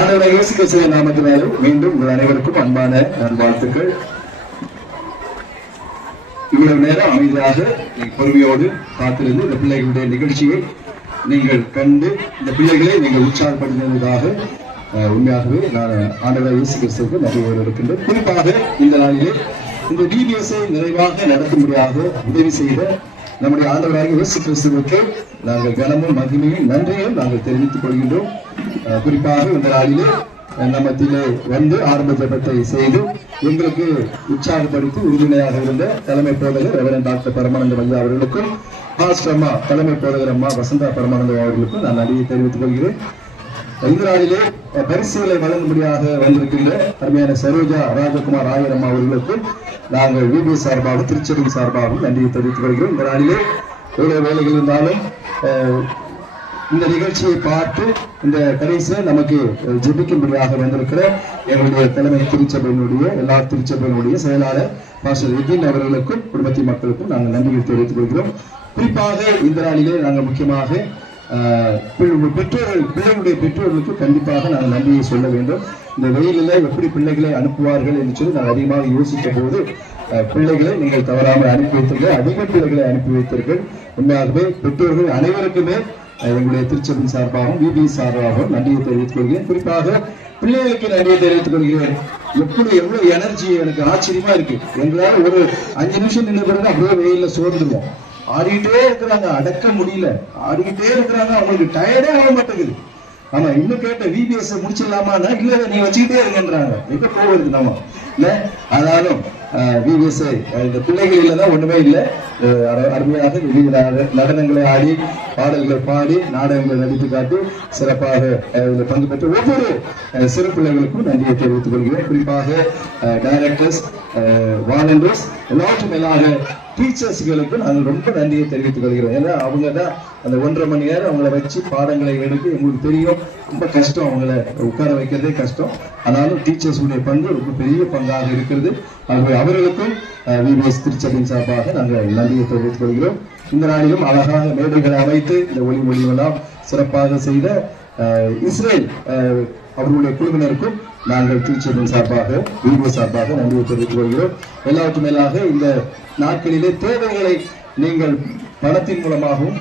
ஆண்டவராகிய இயேசு கிறிஸ்துவின் நாமத்தினாலே மீண்டும் உங்கள் அனைவருக்கும் அன்பான நல்வாழ்த்துக்கள். இவ்வளவு நேரம் அமைதியாக பொறுமையோடு காத்திருந்து இந்த பிள்ளைகளுடைய நிகழ்ச்சியை நீங்கள் கண்டு இந்த பிள்ளைகளை நீங்கள் உற்சாகப்படுத்தினதாக உண்மையாகவே நான் ஆண்டவராகிய இயேசு கிறிஸ்துவுக்கு நன்றி இருக்கின்றேன். குறிப்பாக இந்த நாளிலே இந்த டிபிஎஸ்ஐ நிறைவாக நடத்தும்படியாக உதவி செய்த நம்முடைய ஆண்டவராகிய இயேசு கிறிஸ்துவுக்கு நாங்கள் கனமும் மகிமையும் நன்றியும் நாங்கள் தெரிவித்துக் கொள்கின்றோம். குறிப்பாக இந்த நாளிலே நம்மத்திலே வந்து ஆரம்ப ஜெபத்தை செய்து எங்களுக்கு உற்சாகப்படுத்தி உறுதுணையாக இருந்த தலைமை போதகர் ரெவரண்ட் டாக்டர் பரமானந்தம் ஐயா அவர்களுக்கும் பாஸ்டர் அம்மா தலைமை போதகர் அம்மா வசந்தா பரமானந்தம் அவர்களுக்கும் நான் நன்றியை தெரிவித்துக் கொள்கிறேன். இந்த நாளிலே பரிசுகளை வழங்கும்படியாக வந்திருக்கின்ற அருமையான சரோஜா ராஜகுமார் ஆயர் அம்மா அவர்களுக்கும் நாங்கள் வீடியோ சார்பாக திருச்செடி சார்பாகவும் நன்றியை தெரிவித்துக் கொள்கிறோம். இந்த நாளிலே எவ்வளவு வேலைகள் இருந்தாலும் இந்த நிகழ்ச்சியை பார்த்து இந்த கடைசியில் நமக்கு ஜெபிக்கும்படியாக வந்திருக்கிற எங்களுடைய தலைமை திருச்சபையினுடைய எல்லா திருச்சபையினுடைய செயலாளர் பாஸ்டர் எகின் அவர்களுக்கும் குடும்பத்தின் மக்களுக்கும் நாங்கள் நன்றியை தெரிவித்துக் கொள்கிறோம். குறிப்பாக இந்த நாளிலே நாங்கள் முக்கியமாக பிள்ளைகளுடைய பெற்றோர்களுக்கு கண்டிப்பாக நாங்கள் நன்றியை சொல்ல வேண்டும். இந்த வெயிலில் எப்படி பிள்ளைகளை அனுப்புவார்கள் என்று சொல்லி நாங்கள் அதிகமாக யோசித்த போது பிள்ளைகளை நீங்கள் தவறாமல் அனுப்பி வைத்தீர்கள். அதிக பிள்ளைகளை அனுப்பி வைத்தீர்கள். உண்மையாகவே பெற்றோர்கள் அனைவருக்குமே எங்களுடைய திருச்சபையின் சார்பாகவும் விபி சார்பாகவும் நன்றியை தெரிவித்துக் கொள்கிறேன். குறிப்பாக பிள்ளைகளுக்கு நன்றியை தெரிவித்துக் கொள்கிறேன். எவ்வளவு எனர்ஜி எனக்கு ஆச்சரியமா இருக்கு. எங்களால ஒரு 5 நிமிஷம் நின்று பிறகு அப்படியே வெயில சோர்ந்துருவோம். ஆடிக்கிட்டே இருக்கிறாங்க, அடக்க முடியல, ஆடிக்கிட்டே இருக்கிறாங்க. அவங்களுக்கு டயர்டே ஆக மாட்டேங்குது. ஆமா, இன்னும் கேட்ட விபிஎஸ் முடிச்சிடலாமா? இல்ல நீ வச்சுக்கிட்டே இருங்கன்றாங்க. எங்க போவது நம்ம இல்ல. ஆனாலும் விபிஎஸ் இந்த பிள்ளைகள் இல்லதான் ஒண்ணுமே இல்லை. அருமையாக நடனங்களை ஆடி பாடல்களை பாடி நாடகங்களை நடித்து காட்டி சிறப்பாக பங்கு பெற்ற ஒவ்வொரு சிறு பிள்ளைகளுக்கும் நன்றியை தெரிவித்துக் கொள்கிறேன். குறிப்பாக டைரக்டர்ஸ், வாலண்டியர்ஸ், எல்லாவற்றும் மேலாக டீச்சர்ஸ்களுக்கு நாங்கள் ரொம்ப நன்றியை தெரிவித்துக் கொள்கிறோம். ஏன்னா அவங்க தான் அந்த 1.5 மணி நேரம் அவங்கள வச்சு பாடங்களை எடுத்து எங்களுக்கு தெரியும் ரொம்ப கஷ்டம், அவங்கள உட்கார வைக்கிறதே கஷ்டம். ஆனாலும் டீச்சர்ஸுடைய பங்கு ரொம்ப பெரிய பங்காக இருக்கிறது. ஆகவே அவர்களுக்கும் விபிஎஸ் திருச்சபையின் சார்பாக நாங்கள் நன்றியை தெரிவித்துக் கொள்கிறோம். இந்த நாளிலும் அழகாக மேடைகளை அமைத்து இந்த ஒளி மொழியெல்லாம் சிறப்பாக செய்த இஸ்ரேல் அவர்களுடைய குழுவினருக்கும் நாங்கள் திருச்சபையின் சார்பாக விபிஎஸ் சார்பாக நன்றியை தெரிவித்துக் கொள்கிறோம். எல்லாவற்றும் மேலாக இந்த நாட்களிலே தேவைகளை நீங்கள் பணத்தின் மூலமாகவும்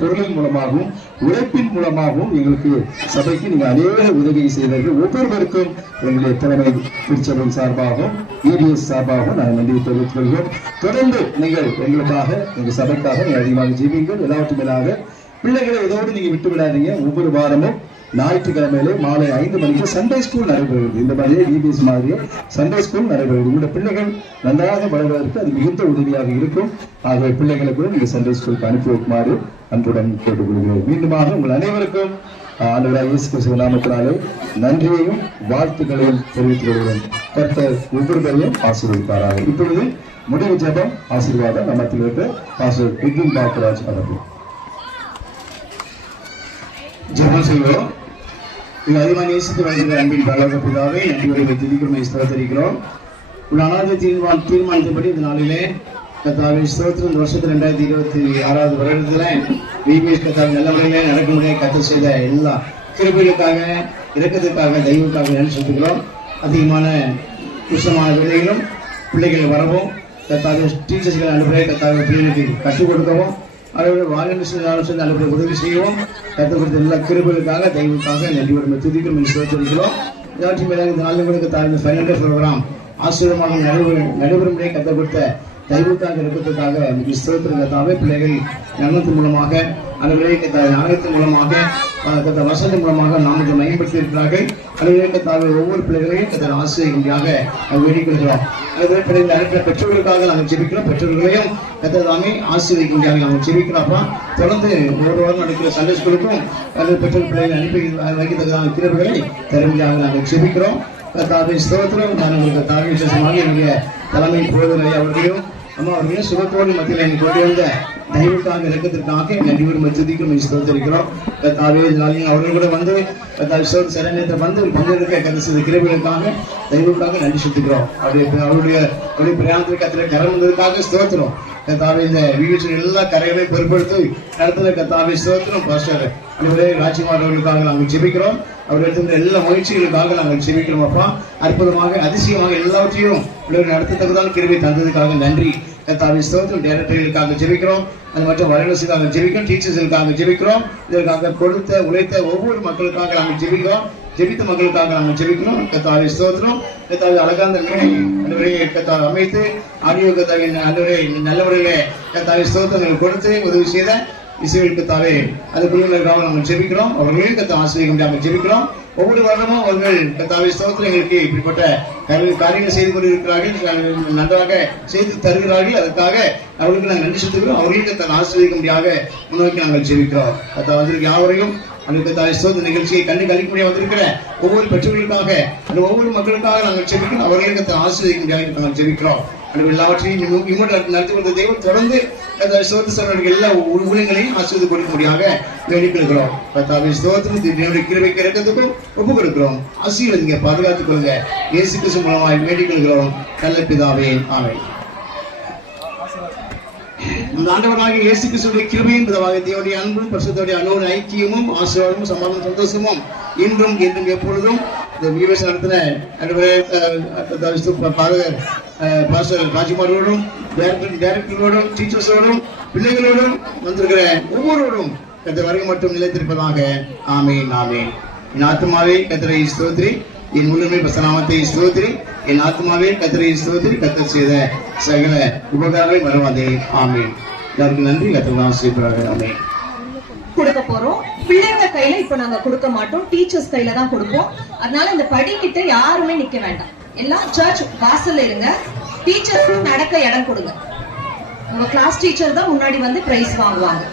பொருளின் மூலமாகவும் உழைப்பின் மூலமாகவும் எங்களுக்கு சபைக்கு நீங்கள் அநேக உதவி செய்தீர்கள். ஒவ்வொருவருக்கும் எங்களுடைய தலைமை திருச்சபையின் சார்பாகவும் விபிஎஸ் சார்பாகவும் நாங்கள் நன்றியை தெரிவித்துக் கொள்கிறோம். தொடர்ந்து நீங்கள் எங்களுக்காக எங்கள் சபைக்காக நீங்கள் அதிகமாக ஜீவிங்கள். எல்லாவற்றும் மேலாக பிள்ளைகளை இதோடு நீங்க விட்டு விடாதீங்க. ஒவ்வொரு வாரமும் ஞாயிற்றுக்கிழமையிலே மாலை 5 மணிக்கு சண்டே ஸ்கூல் நடைபெறுகிறது. இந்த மாதிரியே விபிஎஸ் மாதிரியே சண்டே ஸ்கூல் நடைபெறுகிறது. உங்களுடைய பிள்ளைகள் நன்றாக வளர்வதற்கு அது மிகுந்த உதவியாக இருக்கும். ஆகவே பிள்ளைகளை கூட நீங்க சண்டே ஸ்கூலுக்கு அனுப்பி வைக்குமாறு அன்புடன் கேட்டுக்கொள்கிறேன். மீண்டுமாக உங்கள் அனைவருக்கும் ஆண்டவராகிய இயேசு கிறிஸ்து நாமத்தினாலே நன்றியையும் வாழ்த்துக்களையும் தெரிவித்துக் கொள்கிறேன். கர்த்தர் ஒவ்வொருவரையும் ஆசீர்வதிப்பாராக. இப்பொழுது முடிவு ஜெபம் ஆசீர்வாதம் நம்மத்தில் இருக்க பாஸ்டர் எகின் பாக்ராஜ் அவர்கள் ஜெபம் செய்வோம். அதிகமாக நேசித்து வருகிற அன்பின் பரலோக பிதாவே, நன்றியுடைய திதிக்கிழமை ஸ்தோத்திரிக்கிறோம். உள்ள அநாத தீர்மானத்தின்படி இந்த நாளிலே கர்த்தாவே ஸ்தோத்திரம். இந்த வருஷத்துல 2026 வருடத்துல விபிஎஸ் கர்த்தாவே நல்ல முறையிலே நடக்க முடிய கர்த்தர் செய்த எல்லா கிருபைகளுக்காக, இரக்கத்துக்காக, தெய்வத்துக்காக நன்றி செலுத்துகிறோம். அதிகமான உச்சமான வேலைகளும் பிள்ளைகள் வரவும் கர்த்தாவே டீச்சர்ஸ்களை அனுப்புகிற கர்த்தாவே பிள்ளைகளுக்கு கற்றுக் கொடுக்கவும் அவர்கள் வாலண்டியர்ஸ் அனுப்புகிற உதவி செய்யவும் கற்றுக் கொடுத்த எல்லா கிருபைகளுக்காக, தெய்வத்துக்காக நன்றி வருகிற துதிக்கும் ஸ்தோத்திரிக்கிறோம். இதாற்றி மேலாக இந்த நாளுங்களுக்கு தாழ்ந்த ஃபைனல் ப்ரோக்ராம் ஆசீர்வாதமாக நடைபெறும் முறையை கற்றுக் கொடுத்த தெய்வத்தாக இருக்கிறதுக்காக ஸ்தோத்திரத்தாவே பிள்ளைகள் நலனத்தின் மூலமாக அனைவரே ஞானத்தின் மூலமாக வசனத்தின் மூலமாக நாமத்தை மேம்படுத்தி இருக்கிறார்கள். அனைவரே ஒவ்வொரு பிள்ளைகளையும் ஆசிரியர்களாக வேண்டிக்கொள்கிறோம். அனைவரே பிள்ளைகளை அனுப்பின பெற்றோர்களுக்காக நாங்கள் ஜெபிக்கிறோம். பெற்றோர்களையும் கத்ததாமே ஆசிரியர்களாக நாங்கள் ஜெபிக்கிறோம். தொடர்ந்து ஒரு வாரம் நடக்கிற சண்டே ஸ்கூலுக்கும் பெற்றோர் பிள்ளைகளை அனுப்பி வைக்கத்தக்கதான தீர்வுகளை தருமையாக நாங்கள் ஜெபிக்கிறோம். கர்த்தாவே ஸ்தோத்திரம். நான் உங்களுக்கு தாவி விசேஷமாக என்னுடைய தலைமை போதனை அவர்களையும் அம்மா அவர்களையும் சுகத்தோடு மத்தியில் எனக்கு கொண்டு வந்த தெய்வக்காக இறக்கத்திற்காக நன்றியோடு மத்தியதிக்கும் ஸ்தோத்திரிக்கிறோம். கர்த்தாவே அவர்கள் கூட வந்து சரணத்தை வந்து பங்கெடுக்க கருத்து கிருபைகளுக்காக தெய்வக்காக நன்றி செலுத்துகிறோம். அவருடைய பிரயாணத்திற்கு கத்திர கரம் வந்ததுக்காக ஸ்தோத்திரம். கர்த்தாவே இந்த வீட்டில் எல்லா கரைகளையும் பொறுப்படுத்தி நடத்துகிற கர்த்தாவே ஸ்தோத்திரம். பாஸ்டர் அனைவரே ராஜ்குமார் அவர்களுக்காக நாங்கள் ஜெபிக்கிறோம். அவர் எடுத்துக்கிற எல்லா முயற்சிகளுக்காக நாங்கள் ஜெபிக்கிறோம். அப்பா அற்புதமாக அதிசயமாக எல்லாவற்றையும் நடத்தத்தக்கதான கிருபை தந்ததுக்காக நன்றி. கர்த்தாவே ஸ்தோத்திரம். டைரக்டர்களுக்காக ஜெபிக்கிறோம். அது மட்டும் வயலன்ஸுக்காக ஜெபிக்கிறோம். டீச்சர்ஸுக்காக ஜெபிக்கிறோம். இதற்காக கொடுத்த உழைத்த ஒவ்வொரு மக்களுக்காக நாங்கள் ஜெபிக்கிறோம். ஜெபித்த மக்களுக்காக நாங்கள் ஜெபிக்கிறோம். கர்த்தாவே ஸ்தோத்திரம். கர்த்தாவே அழகான மேடை கர்த்தாவை அமைத்து ஆடியோ கர்த்தாவை நல்ல முறையில கர்த்தாவே ஸ்தோத்திரங்கள் கொடுத்து உதவி செய்த இசைகளுக்கு தாவே அது குழுவினருக்காக நாங்கள் ஜெபிக்கிறோம். அவர்களையும் கத்த ஆசிரியர்கள் நாங்கள் ஜெபிக்கிறோம். ஒவ்வொரு வருடமும் அவர்கள் கத்தாவை ஸ்தோத்திரங்களுக்கு இப்படிப்பட்ட காரியங்கள் செய்து கொண்டிருக்கிறார்கள், நன்றாக செய்து தருகிறார்கள். அதற்காக அவர்களுக்கு நாங்கள் நன்றி செலுத்துகிறோம். அவர்களையும் கத்த ஆசிரியர்களுக்காக முன்னோக்கி நாங்கள் ஜெபிக்கிறோம். கத்த வந்திருக்க யாவரையும் அந்த தாய் ஸ்தோத்திர நிகழ்ச்சியை கண்டு கழிக்க வந்திருக்கிற ஒவ்வொரு பெற்றோர்களுக்காக அந்த ஒவ்வொரு மக்களுக்காக நாங்கள் ஜெபிக்கிறோம். அவர்களையும் கத்த ஆசிரியர்களுக்காக நாங்கள் ஜெபிக்கிறோம். எல்லாவற்றையும் நடத்தி வந்த தெய்வம் தொடர்ந்து எல்லா ஊழியங்களையும் ஆசிரியர் கொடுக்க முடியாத வேண்டிக்கிறோம். கிருபைக்கு இறக்கத்துக்கும் ஒப்பு கொடுக்கிறோம். ஆசீர்வதிங்க, பாதுகாத்துக் கொள்ளுங்க. இயேசு கிறிஸ்து மூலமாய் வேண்டிக்கொள்கிறோம் நல்ல பிதாவே, ஆமென். ஆண்டவராகிய இயேசு கிறிஸ்துவின் கிருபையும் தேவனுடைய அன்பும் பரிசுத்தருடைய அன்பும் ஐக்கியமும் ஆசீர்வாதமும் சமாதானமும் சந்தோஷமும் இன்றும் என்றும் எப்பொழுதும் இந்த வியூவர்ஸ் நடத்தின பாஸ்டர் ராஜ்குமாரோடும் டைரக்டரோடும் டீச்சர்ஸோடும் பிள்ளைகளோடும் வந்திருக்கிற ஒவ்வொருவரும் கர்த்தர் வருகை மட்டும் நிலைத்திருப்பதாக. ஆமென், ஆமென். என் ஆத்மாவே கர்த்தரை ஸ்தோத்திரி, என் முழுமை நாமத்தை ஸ்தோத்திரி, என் ஆத்மாவே கர்த்தரை ஸ்தோத்திரி, கர்த்தர் செய்த சகல உபகாரங்களை மறவாதே. ஆமென். எல்லாருக்கும் நன்றி. கர்த்தர் ஆசீர்வதிப்பாராக. ஆமென். கொடுக்க போறோம். பிள்ளைங்க கையில இப்ப நாங்க கொடுக்க மாட்டோம், டீச்சர்ஸ் கையில தான் கொடுப்போம். அதனால இந்த படிக்கிட்ட யாருமே நிக்க வேண்டாம். எல்லாம் சர்ச் வாசல்ல இருங்க. டீச்சர்ஸ் நடக்க இடம் கொடுங்க. உங்க கிளாஸ் டீச்சர் தான் முன்னாடி வந்து பிரைஸ் வாங்குவாங்க.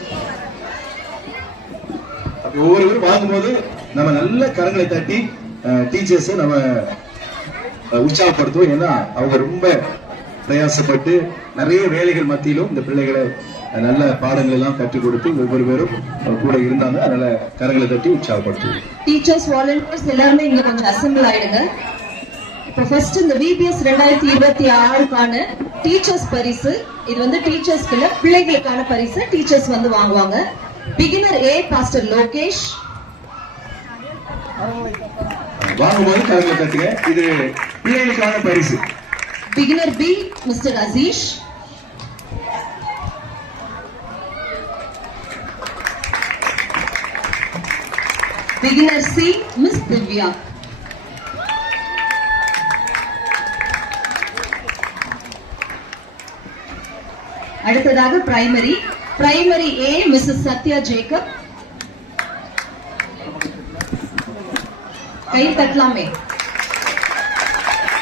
ஒவ்வொருவரும் வாங்கும்போது நம்ம நல்ல கரங்களை தட்டி டீச்சர்ஸ் நம்ம உற்சாகப்படுத்துவோம். ஏன்னா அவங்க ரொம்ப பிரயாசப்பட்டு நிறைய வேலைகள் மத்தியிலும் இந்த பிள்ளைகளை நல்ல பாடங்கள் எல்லாம் கற்றுக் கொடுத்து ஒவ்வொரு பேரும் கூட இருந்தாங்க. அதனால கரங்களை தட்டி உற்சாகப்படுத்துவோம். டீச்சர்ஸ் வாலண்டியர்ஸ் எல்லாருமே இங்க கொஞ்சம் அசெம்பிள் ஆயிடுங்க. இப்ப ஃபர்ஸ்ட் இந்த விபிஎஸ் 2026க்கான டீச்சர்ஸ் பரிசு, இது வந்து டீச்சர்ஸ்க்கு இல்ல பிள்ளைகளுக்கான பரிசு டீச்சர்ஸ் வந்து வாங்குவாங்க. Beginner A pastor Lokesh. வாங்கும்போது கரங்களை தட்டுங்க. இது பிள்ளைகளுக்கான பரிசு. Beginner B mister Asish. Beginner C miss Divya. அடுத்ததாக primary A Mrs Sathya Jacob. கை தட்டலாமே.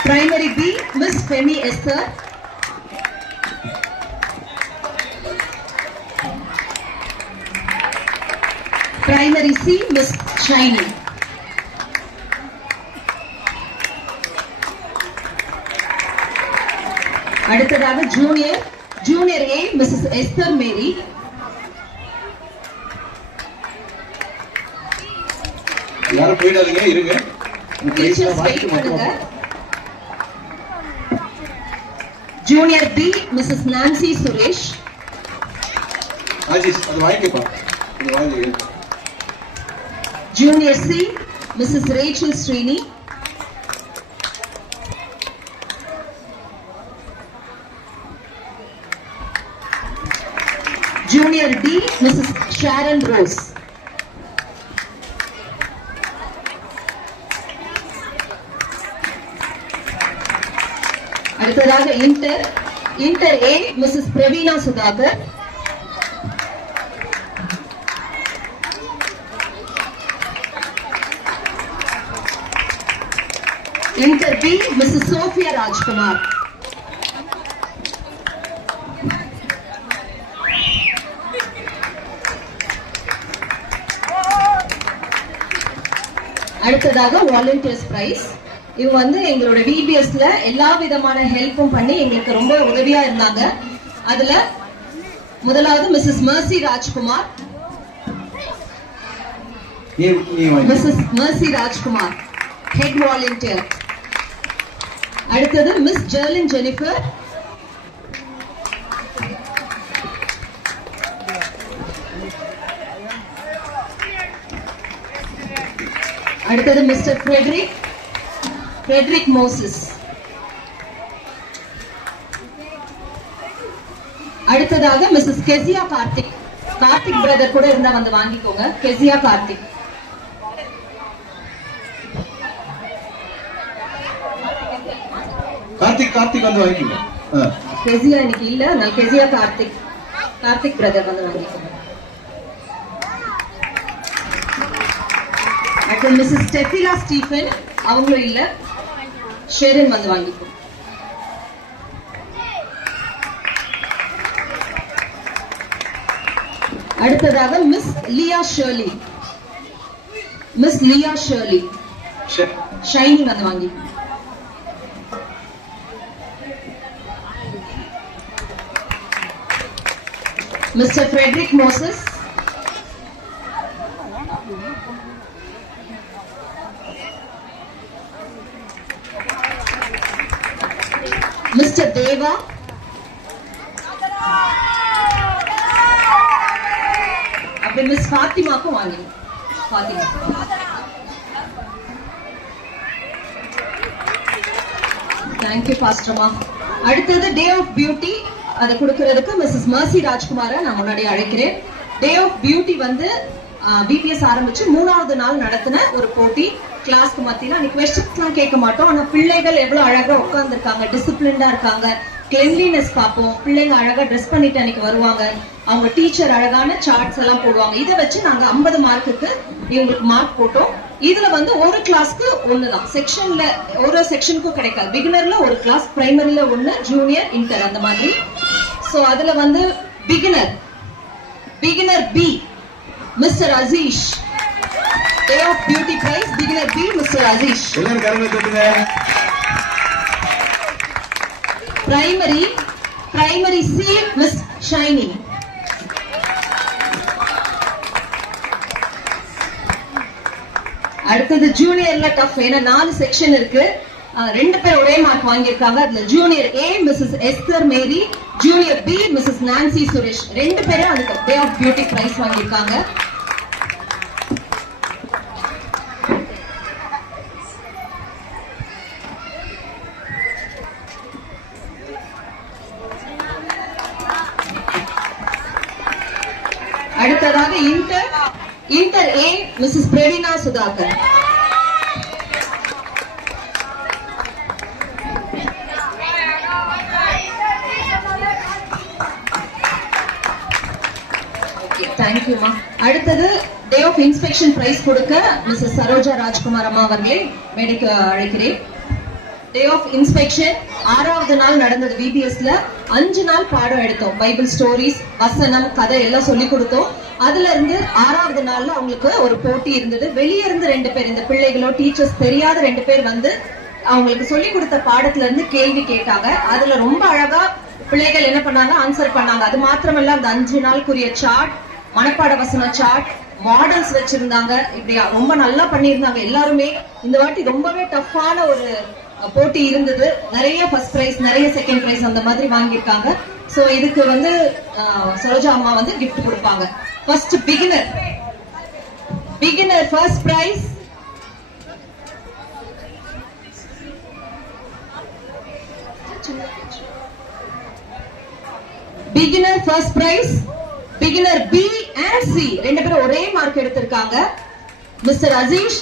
Primary B miss Femi Esther. Primary C miss Shiny. அடுத்ததாக junior A Mrs Esther Mary. யாரும் போயிடாதீங்க, இருங்க. Junior B Mrs Nancy Suresh. Junior C Mrs Rachel Srini. Junior D Mrs Sharon Rose. அடுத்ததாக inter A Mrs Praveena Sudhakar. Inter B, Mrs. Sophia Rajkumar. அடுத்ததாக volunteers price. இவங்க வந்து எங்களோட VBSல எல்லா விதமான ஹெல்ப்பும் பண்ணி எங்களுக்கு ரொம்ப உதவியா இருந்தாங்க. அதுல முதலாவது Mrs Mercy Rajkumar. Mrs Mercy Rajkumar head volunteer. அடுத்தது மிஸ் ஜெர்லின் ஜெனிஃபர். அடுத்தது மிஸ்டர் ஃப்ரெட்ரிக் மோசஸ். அடுத்ததாக மிஸ்ஸஸ் கெசியா கார்த்திக் பிரதர் கூட இருந்தா வந்து வாங்கிக்கோங்க. கெசியா கார்த்திக். கார்த்திக் வந்து வாங்கிக்கோங்க. கெசியா இன்னைக்கு இல்ல, நான் கெசியா கார்த்திக் பிரதர் வந்து வாங்கிக்கோங்க. அடுத்து மிஸ்ஸஸ் ஸ்டெஃபிலா ஸ்டீஃபன், அவங்களும் இல்ல, ஷெரின் வந்து வாங்கிக்கோங்க. அடுத்ததாக மிஸ் லியா ஷர்லி ஷைனி வந்து வாங்கிக்கோங்க. Mister Frederick Moses. Mister Deva. அப்படி மிஸ் ஃபாத்திமாக்கும் வாங்கி. ஃபாத்திமா. தேங்க்யூ பாஸ்டர்மா. அடுத்தது டே ஆஃப் பியூட்டி, அதை கொடுக்கறதுக்கு மிஸ்ஸஸ் மர்சி ராஜ்குமாரை நான் முன்னாடி அழைக்கிறேன். டே ஆஃப் பியூட்டி வந்து VPS ஆரம்பிச்சு 3வது நாள் நடத்தின ஒரு போட்டி. கிளாஸ்க்கு மத்தியில அன்னைக்கு கொஸ்டின்ஸ்லாம் கேட்க மாட்டோம், ஆனா பிள்ளைகள் எவ்வளவு அழகா உட்கார்ந்துருக்காங்க, டிசிப்ளின்டா இருக்காங்க, கிளென்லினஸ் பார்ப்போம். பிள்ளைங்க அழகா ட்ரெஸ் பண்ணிட்டு அன்னைக்கு வருவாங்க. அவங்க டீச்சர் அழகான சார்ட்ஸ் எல்லாம் போடுவாங்க. இதை வச்சு நாங்க 50 மார்க்குக்கு இவங்களுக்கு மார்க் போட்டோம். இதுல வந்து ஒரு கிளாஸ்க்கு ஒண்ணுதான், செக்ஷன்ல ஒரு செக்ஷனுக்கும் கிடைக்காது. பிகினர்ல ஒரு கிளாஸ், பிரைமரியில ஒண்ணு, ஜூனியர், இன்டர் அந்த மாதிரி. சோ அதுல வந்து beginner B mister Asish. Day of Beauty Prize, beginner B, Mr. Azish. எல்லாரும் கரங்களை தட்டுங்க. Primary C, Miss Shiny. அடுத்தது ஜூனியர்ல டஃப், ஏன்னா 4 செக்ஷன் இருக்கு. 2 பேர் ஒரே மார்க் வாங்கியிருக்காங்க. அதுல junior A, Mrs. Esther Mary, junior B, Mrs. Nancy Suresh. 2 பேரும் அதுக்கு Day of Beauty Prize வாங்கியிருக்காங்க. அடுத்ததாக inter A, Mrs Praveena Sudhakar. தேங்க்யூமா. அடுத்தது டே ஆஃப் இன்ஸ்பெக்ஷன் பிரைஸ் கொடுக்க மிஸ்ஸஸ் சரோஜா ராஜ்குமார் அம்மா அவர்களே மேடைக்கு அழைக்கிறேன். டே ஆஃப் இன்ஸ்பெக்ஷன் 6வது நாள் நடந்தது. VBSல 5 நாள் பாடம் எடுத்தோம். பைபிள் ஸ்டோரிஸ், வசனம், கதை எல்லாம் சொல்லி கொடுத்தோம். அதுல இருந்து 6வது நாள்ல அவங்களுக்கு ஒரு போட்டி இருந்தது. வெளியே இருந்து 2 பேர், இந்த பிள்ளைகளோ டீச்சர்ஸ் தெரியாத 2 பேர் வந்து அவங்களுக்கு சொல்லி கொடுத்த பாடத்துல இருந்து கேள்வி கேட்டாங்க. அதுல ரொம்ப அழகா பிள்ளைகள் என்ன பண்ணாங்க, ஆன்சர் பண்ணாங்க. அது மாத்திரமல்ல, அந்த 5 நாளுக்குரிய சார்ட், மனப்பாட வசன சார்ட், மாடல்ஸ் வச்சிருந்தாங்க. இப்படி ரொம்ப நல்லா பண்ணியிருந்தாங்க எல்லாருமே. இந்த வாட்டி ரொம்பவே டஃப்பான ஒரு போட்டி இருந்தது. நிறைய ஃபர்ஸ்ட் பிரைஸ், நிறைய செகண்ட் பிரைஸ் அந்த மாதிரி வாங்கியிருக்காங்க. சோ இதுக்கு வந்து சரோஜா அம்மா வந்து கிஃப்ட் கொடுப்பாங்க. First beginner first prize beginner B and C 2 பேரும் ஒரே மார்க் எடுத்திருக்காங்க. Mister Asish,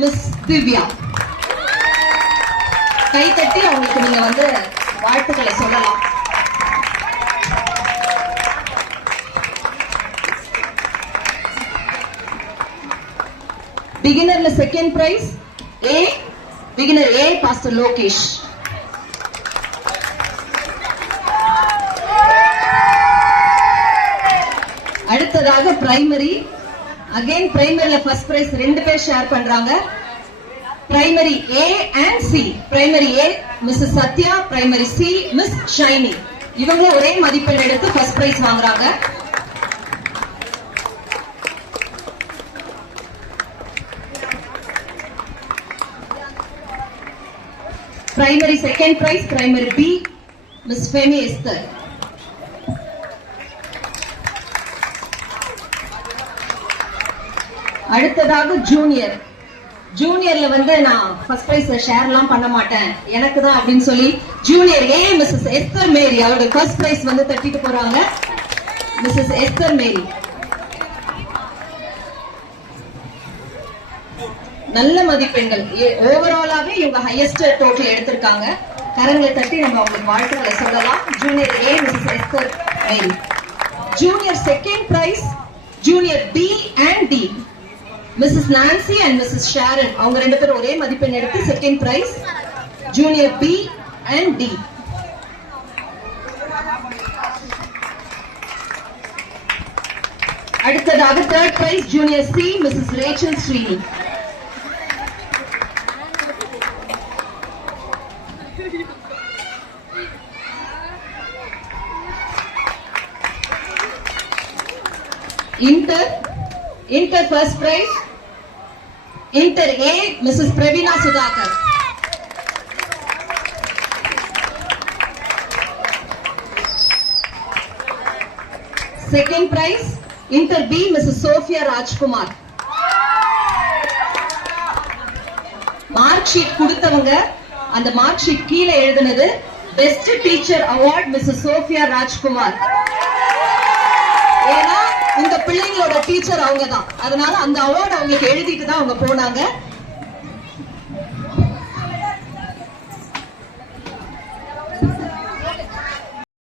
miss Divya. கை தட்டி அவங்களுக்கு நீங்க வந்து வாழ்த்துக்களை சொல்லலாம். பிகினர்ல second prize A, beginner A pastor Lokesh. அடுத்ததாக பிரைமரி. அகைன் பிரைமரியில ஃபர்ஸ்ட் பிரைஸ் 2 பேர் ஷேர் பண்றாங்க. Primary A and C. Primary A Mrs Sathya, primary C miss Shiny. இவங்க ஒரே மதிப்பெண் எடுத்து ஃபர்ஸ்ட் பிரைஸ் வாங்குறாங்க. Primary second prize primary B miss Femi Esther. அடுத்ததாக ஜூனியர். ஜூனியர்ல வந்து நான் ஃபர்ஸ்ட் பிரைஸ் ஷேர் எல்லாம் பண்ண மாட்டேன், எனக்கு தான் அப்படின்னு சொல்லி ஜூனியர் ஏ மிஸ்ஸஸ் எஸ்தர் மேரி அவருடைய ஃபர்ஸ்ட் பிரைஸ் வந்து தட்டிட்டு போறாங்க. மிஸ்ஸஸ் எஸ்தர் மேரி நல்ல மதிப்பெண்கள். ஓவராலாவே இவங்க ஹையஸ்ட் டோட்டல் எடுத்திருக்காங்க. கரங்களை தட்டி நம்ம அவங்களுக்கு வாழ்த்துக்களை சொல்லலாம். Junior A Mrs Esther Mary. Junior second prize junior B and D Mrs Nancy and Mrs Sharon. அவங்க 2 பேரும் ஒரே மதிப்பெண் எடுத்து second prize junior B and D. அடுத்ததாக third prize junior C Mrs Rachel Srini. Inter first prize inter A Mrs Praveena Sudhakar. Second prize inter B Mrs Sophia Rajkumar. Mark sheet கொடுத்தவங்க அந்த mark sheet கீழே எழுதுனது best teacher award Mrs Sophia Rajkumar. ஏன்னா இந்த பிள்ளைங்களோட teacher அவங்க தான், அதனால அந்த அவார்டு அவங்களுக்கு எழுதிட்டு தான் அவங்க போனாங்க.